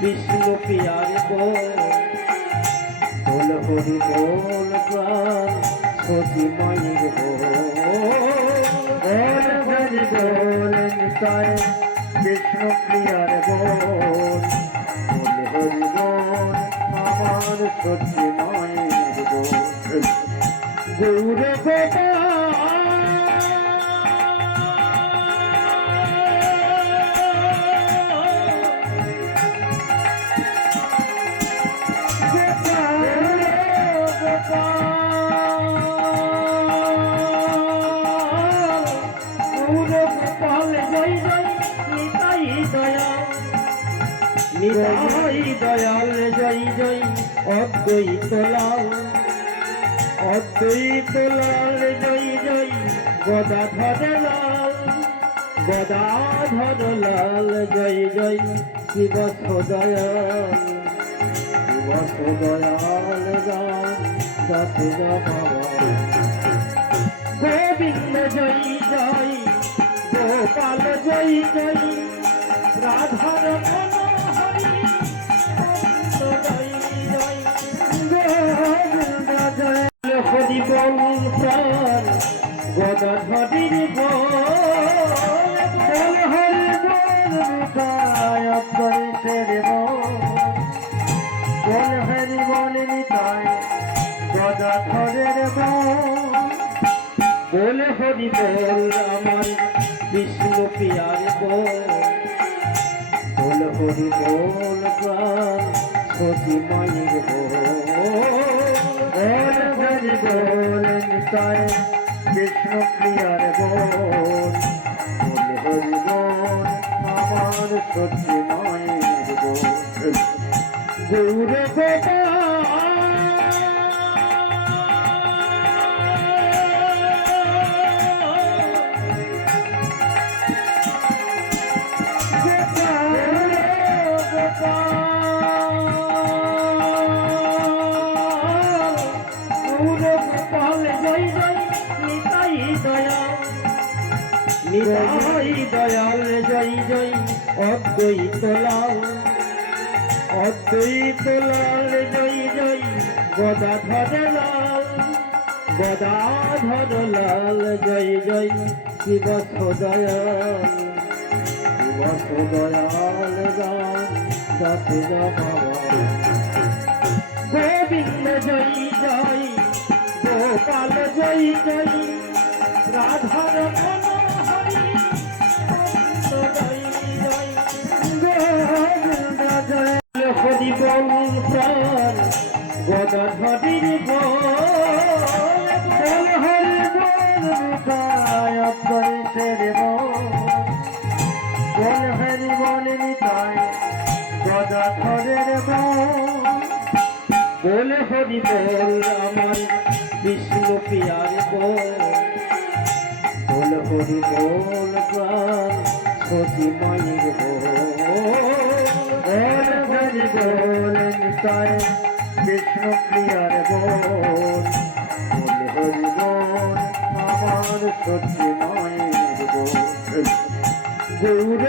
বিষ্ণু প্রিয়ার बोल बोल हरि बोल প্রাণ সতী মায়ের बोल हरि बोल নিতাই বিষ্ণু প্রিয়ার बोल बोल हरि बोल আমার সতী মায়ের बोल গৌর গোপাল নিতাই দয়াল জয় জয় অদ্বৈত লাল অদ্বৈত লাল জয় জয় গদাধর লাল গদাধর লাল জয় জয় শিব সদয়াল শিব সদয়াল রাম যাতে গোবিন্দ জয় জয় গোপাল জয় জয় রাধার হরি বল গদাধরীর বল হরি বল হরি বল নিতাই গদাধরের বল হরি বল আমার বিষ্ণু প্রিয়ার बोल हरि बोल प्राण सती माয়ের बोल हरि बोल निताय विष्णु प्रियार बोल हरि बोल আমার সতী মায়ের बोल গৌর গোপাল নিতাই দয়াল জয় জয় অদ্বৈত লাল অদ্বৈত লাল জয় জয় গদাধর লাল গদাধর লাল জয় জয় শিব সদয়াল শিব সদয়াল রাম দাসে গোবিন্দ জয় জয় গোপাল জয় জয় রাধার মনোহরি জয় জয় গোবিন্দ জয় হরি বল প্রাণ গদাধরির বল হরি বল নিতায় অপরিতের বল হরি বল নিতায় গদাধরের বল হরি বল আমার বিষ্ণু প্রিয়ার বল হরি বল প্রাণ সতী মায়ের বল হরি বল নিতায় বিষ্ণু প্রিয়ার বল হরি বল আমার সতী মায়ের বল গৌর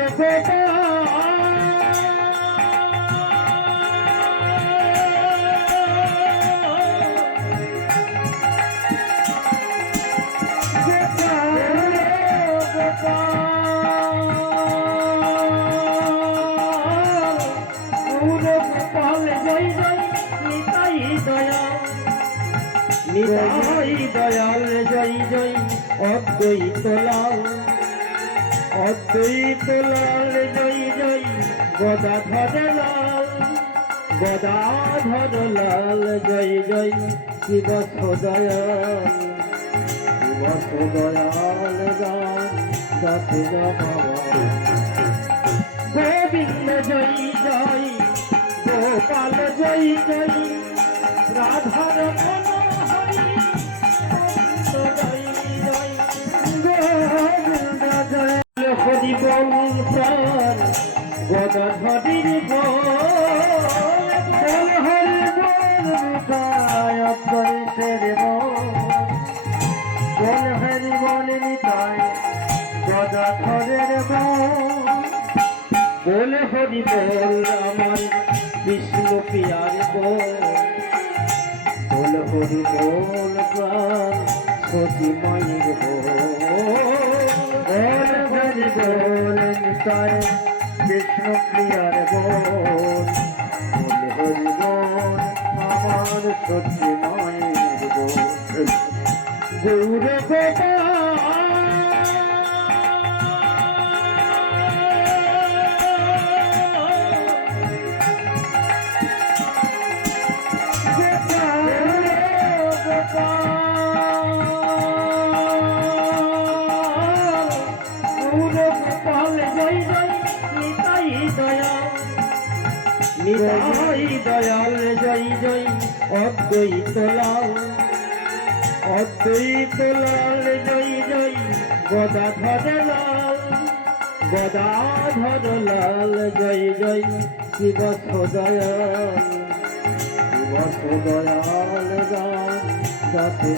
নিতাই দয়াল জয় জয় অদ্বৈত লাল অদ্বৈত লাল জয় জয় গদাধর লাল গদাধর লাল জয় জয় শিব সদয়াল শিব সদয়াল রাম দাসে গোবিন্দ জয় জয় গোপাল জয় জয় রাধার মনোহরি জয় জয় গোবিন্দ জয় হরি বল প্রাণ গদাধরির বল হরি বল নিতায় অপরিতের বল হরি বল নিতায় গদাধরের বল হরি বল আমার বিষ্ণু প্রিয়ার বল হরি বল প্রাণ সতী মায়ের বল হরি বল নিতায় বিষ্ণু প্রিয়ার বল হরি বল আমার সতী মায়ের বল গৌর নিতাই দয়াল জয় জয় অদ্বৈত লাল অদ্বৈত লাল জয় জয় গদাধর লাল গদাধর লাল জয় জয় শিব সদয়াল শিব সদয়াল রাম দাসে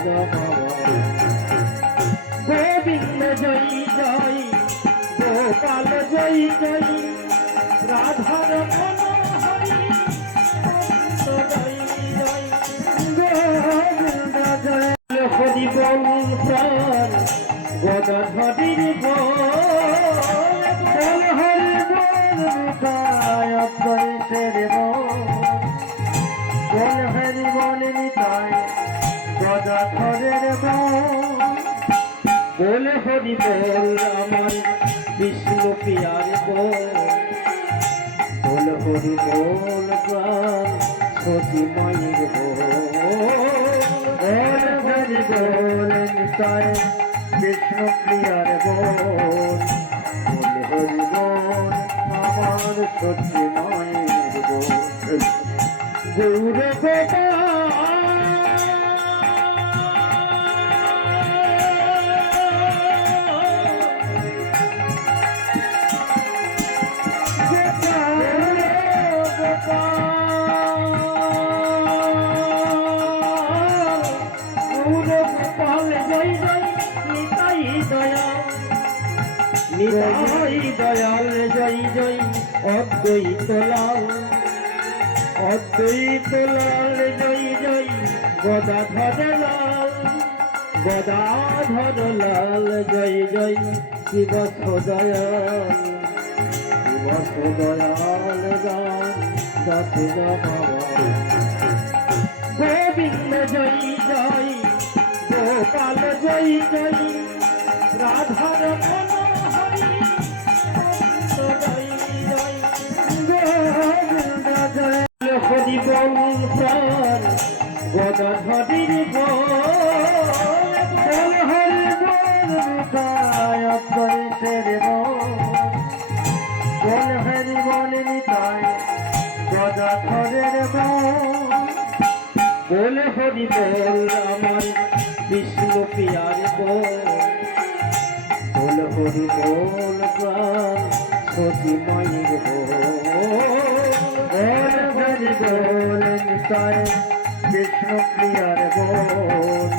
গোবিন্দ জয় জয় গোপাল জয় জয় রাধার মনোহরি জয় জয় গোবিন্দ জয় হরি বল প্রাণ গদাধরির বল হরি বল নিতায় অপরিতের বল হরি বল নিতায় গদাধরের বল হরি বল আমার বিষ্ণু প্রিয়ার বল হরি বল প্রাণ সতী মায়ের বল হরি বল নিতায় বিষ্ণু প্রিয়ার বল হরি বল আমার সতী মায়ের বল গৌর নিতাই দয়াল জয় জয় অদ্বৈত লাল অদ্বৈত লাল জয় জয় গদাধর লাল গদাধর লাল জয় জয় শিব সদয়াল শিব সদয়াল দাতে গোবিন্দ জয় জয় গোপাল জয় জয় রাধার মনোহরি জয় জয় গোবিন্দ জয় হরি বংশর গদাধরির বল হরি বল করে তেরে বল হরি বল নিতায় গদাধরের বল হরি বল আমার বিষ্ণু পিয়ার বল হরি বল প্রাণ সতী মায়ের বল হরি বল নিতায় বিষ্ণু প্রিয়ার বল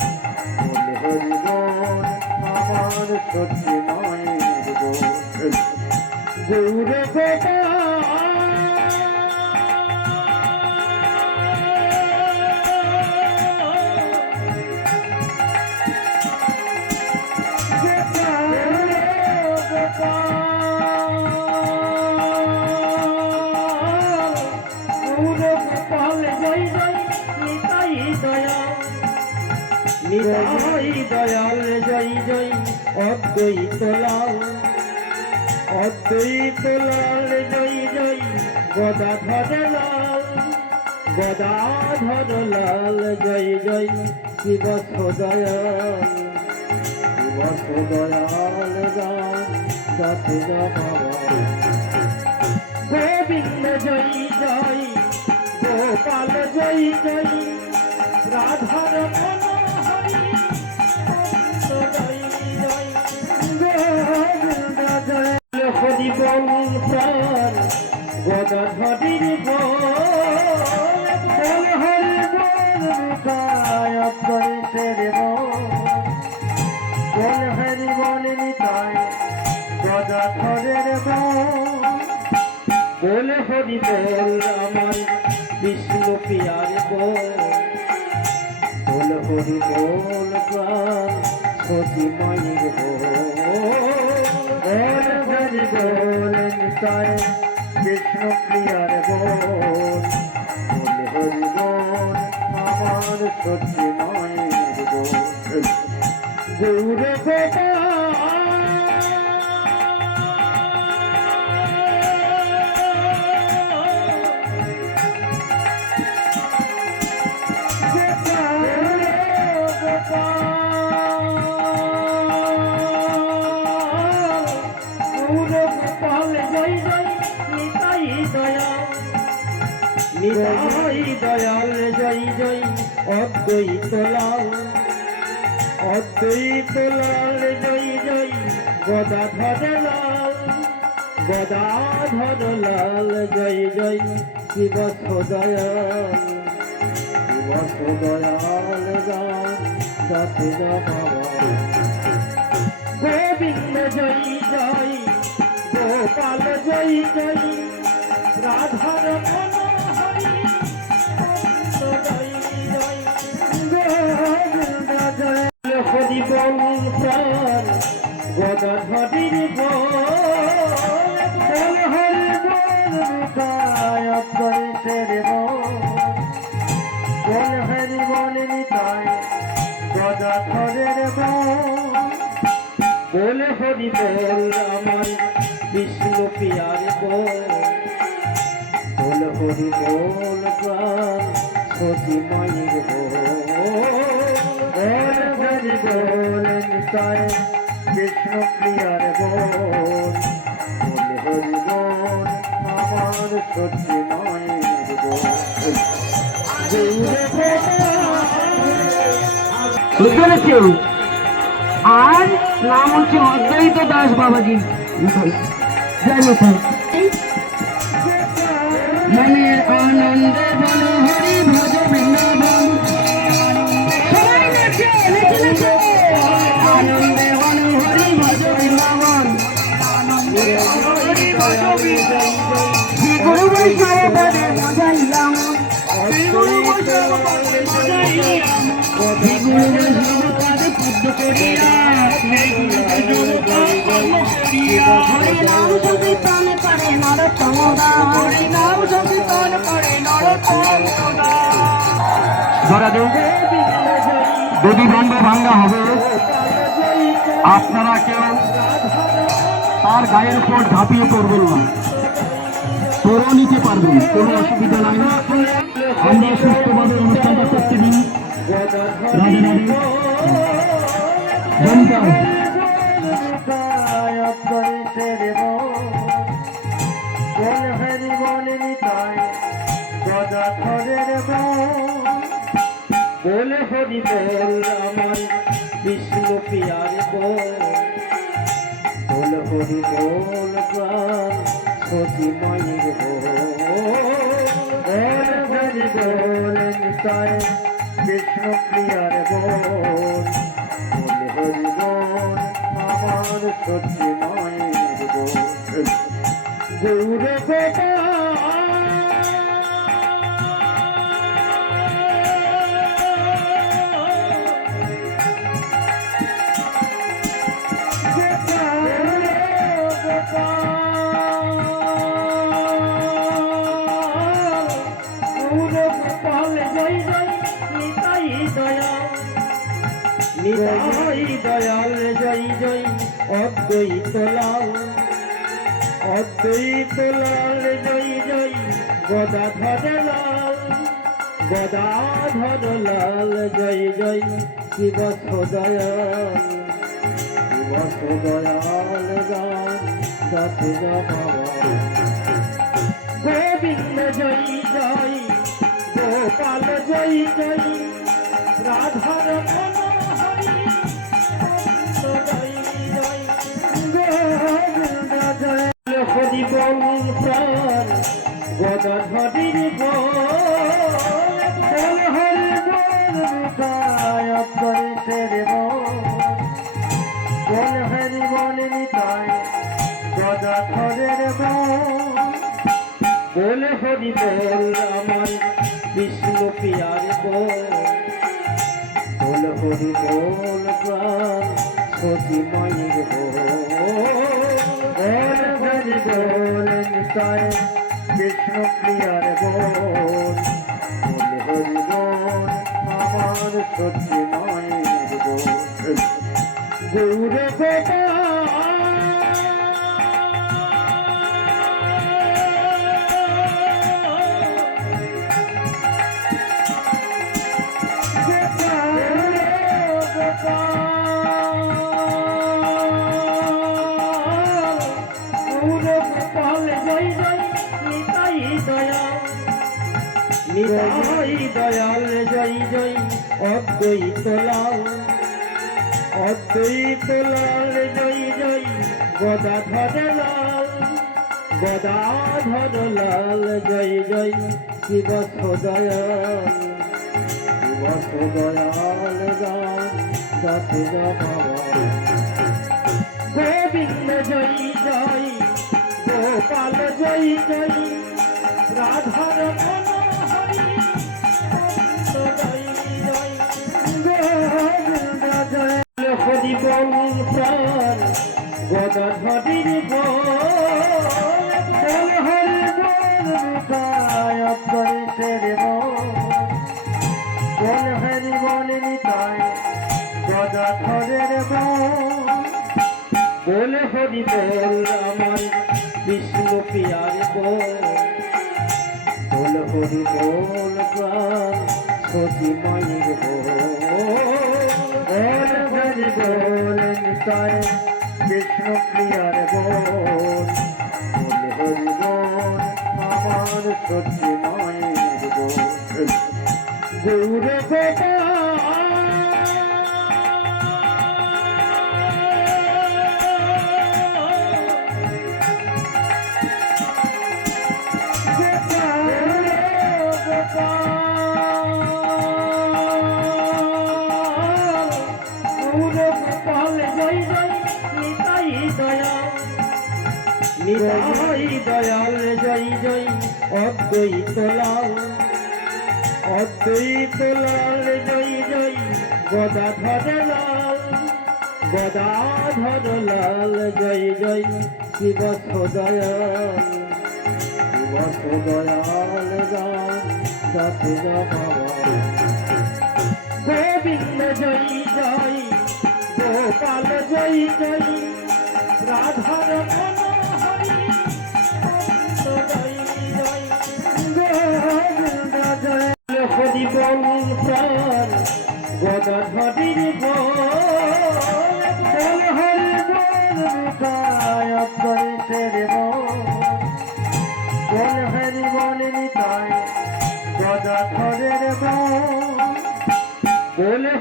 হরি বল আমার সতী মায়ের বল গৌর নিতাই দয়াল জয় জয় অদ্বৈত লাল অদ্বৈত লাল জয় জয় গদাধর লাল গদাধর লাল জয় জয় শিব সদয়াল শিব সদয়াল দাতে গোবিন্দ জয় জয় গোপাল জয় জয় রাধার মনোহরি জয় জয় গোবিন্দ জয় হরি বংশর গদাধরির বল হরি বল করে তেরে বল হরি বল নিতায় গদাধরের বল হরি বল আমার বিষ্ণু পিয়ার বল হরি বল প্রাণ সতী মায়ের বল হরি বল নিতায় বিষ্ণু প্রিয়ার বল হরি বল আমার সতী মায়ের বল গৌর নিতাই দয়াল জয় জয় অদ্বৈত লাল অদ্বৈত লাল জয় জয় গদাধর লাল গদাধর লাল জয় জয় শিব সদয়াল শিব সদয়াল দাতে গোবিন্দ জয় জয় গোপাল জয় জয় রাধার মনোহরি জয় জয় গোবিন্দ জয় হরি বংশর গদাধরির বল হরি বল করে তেরে বল হরি বল নিতায় গদাধরের বল হরি বল আমার বিষ্ণু পিয়ার বল হরি বল প্রাণ সতী মায়ের বল হরি বল নিতায় বিষ্ণু প্রিয়ার বল হরি বল আমার সতী মায়ের বল আর নাম হচ্ছে অদ্বৈত দাস বাবাজি জয় মশাই মনের আনন্দে বল হরি ভজ বৃন্দাবন সবাই নাচে আনন্দে বল হরি ভজ বৃন্দাবন শ্রী গুরু বৈষ্ণব পদে মজাইলাম শ্রী গুরু বৈষ্ণব পদে মজাইলাম শ্রী গুরু বৈষ্ণব পদে করিয়া সেই গুরুকে নমস্কার কর্ম করিয়া হরি নাম সংকীর্তন করে নরোত্তম দাস হরি নাম সংকীর্তন করে নরোত্তম দাস। ধরা দেবী দণ্ড ভাঙ্গা হবে, আপনারা কেউ তার গায়ের উপর ঝাঁপিয়ে পড়বেন না, তোরও নিতে পারবেন, কোনো অসুবিধা নাই। আমরা সুস্থভাবে অনুষ্ঠানটা করতে দিন। রাধে রাধে। জমিদার বলে হরি বল আমার বিষ্ণু পিয়ার বল হরি বল প্রাণ সতী মায়ের বল হরি বল নিতাই বিষ্ণু প্রিয়ার বল হরি বল আমার সতী মায়ের বল গৌর দয়াল জয় জয় অদ্বৈত লাল অদ্বৈত লাল জয় জয় গদাধর লাল গদাধর লাল জয় জয় শিব সদয়াল শিব সদয়াল গান গাতে গোবিন্দ জয় জয় গোপাল জয় জয় রাধার হরি বল প্রাণ গদাধরির বল হরি বল নিতায় অদ্বৈতের বল হরি বল নিতায় গদাধরের বল হরি বল আমার বিষ্ণু পিয়ার বল হরি বল প্রাণ সতী মায়ের বল হরি বল নিতাই বিষ্ণু প্রিয়ার বল হরি বল আমার সতী মায়ের বল গৌর দয়াল জয় জয় অদ্বৈত লাল অদ্বৈত লাল জয় জয় গদাধর লাল গদাধর লাল জয় জয় শিব সদয়াল শিব সদয়াল গান গাতে গোবিন্দ জয় জয় গোপাল জয় জয় রাধার হরি বল প্রাণ গদাধরির বল হরি বল নিতায় অদ্বৈতের বল হরি বল নিতায় গদাধরের বল হরি বল আমার বিষ্ণু পিয়ার বল হরি বল প্রাণ সতী মায়ের বল হরি বল নিতাই বিষ্ণু প্রিয়ার বল হরি বল আমার সতী মায়ের বল গৌর দয়াল জয় জয় অদ্বৈত লাল অদ্বৈত লাল জয় জয় গদাধর লাল গদাধর লাল জয় জয় শিব সদয়াল শিব সদয়াল রাম সাথে গোবিন্দ জয় জয় গোপাল জয় জয় রাধার মনোহরি জয় জয় গোবিন্দ জয় হরি বল প্রাণ গদাধরির বল হরি বল নিতায় অপরিতের বল হরি বল নিতায় গদাধরের বল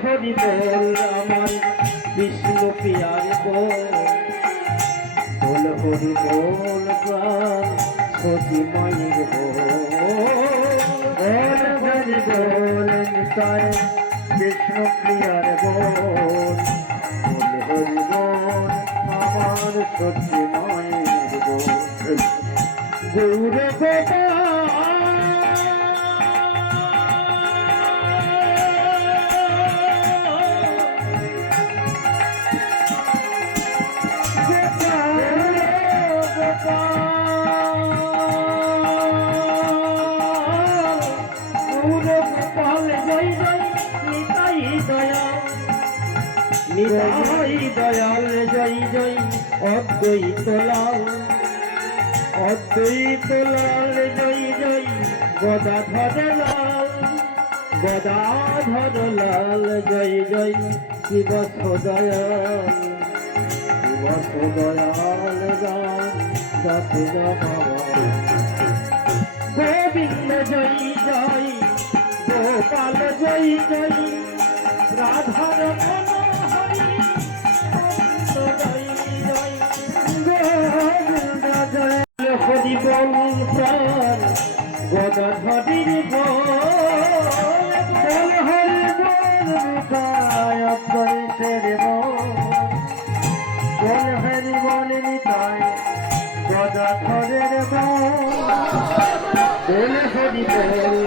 হরি বল আমার বিষ্ণু প্রিয়ার বল হরি বল প্রাণ সতী মায়ের বল হরি বল নিতায় বিষ্ণু প্রিয়ার বল হরি বল আমার সতী মায়ের বল গৌর নিতাই দয়াল জয় জয় অদ্বৈত লাল অদ্বৈত লাল জয় জয় গদাধর লাল গদাধর লাল জয় জয় শিব সদয়াল শিব সদয়াল রাম সাথে গোবিন্দ জয় জয় গোপাল জয় জয় রাধার মনোহরি জয় জয় গোবিন্দ জয় হরি বল প্রাণ গদাধরির বল হরি বল নিতায় অপরিতের বল হরি বল নিতায় গদাধরের বল হরি বল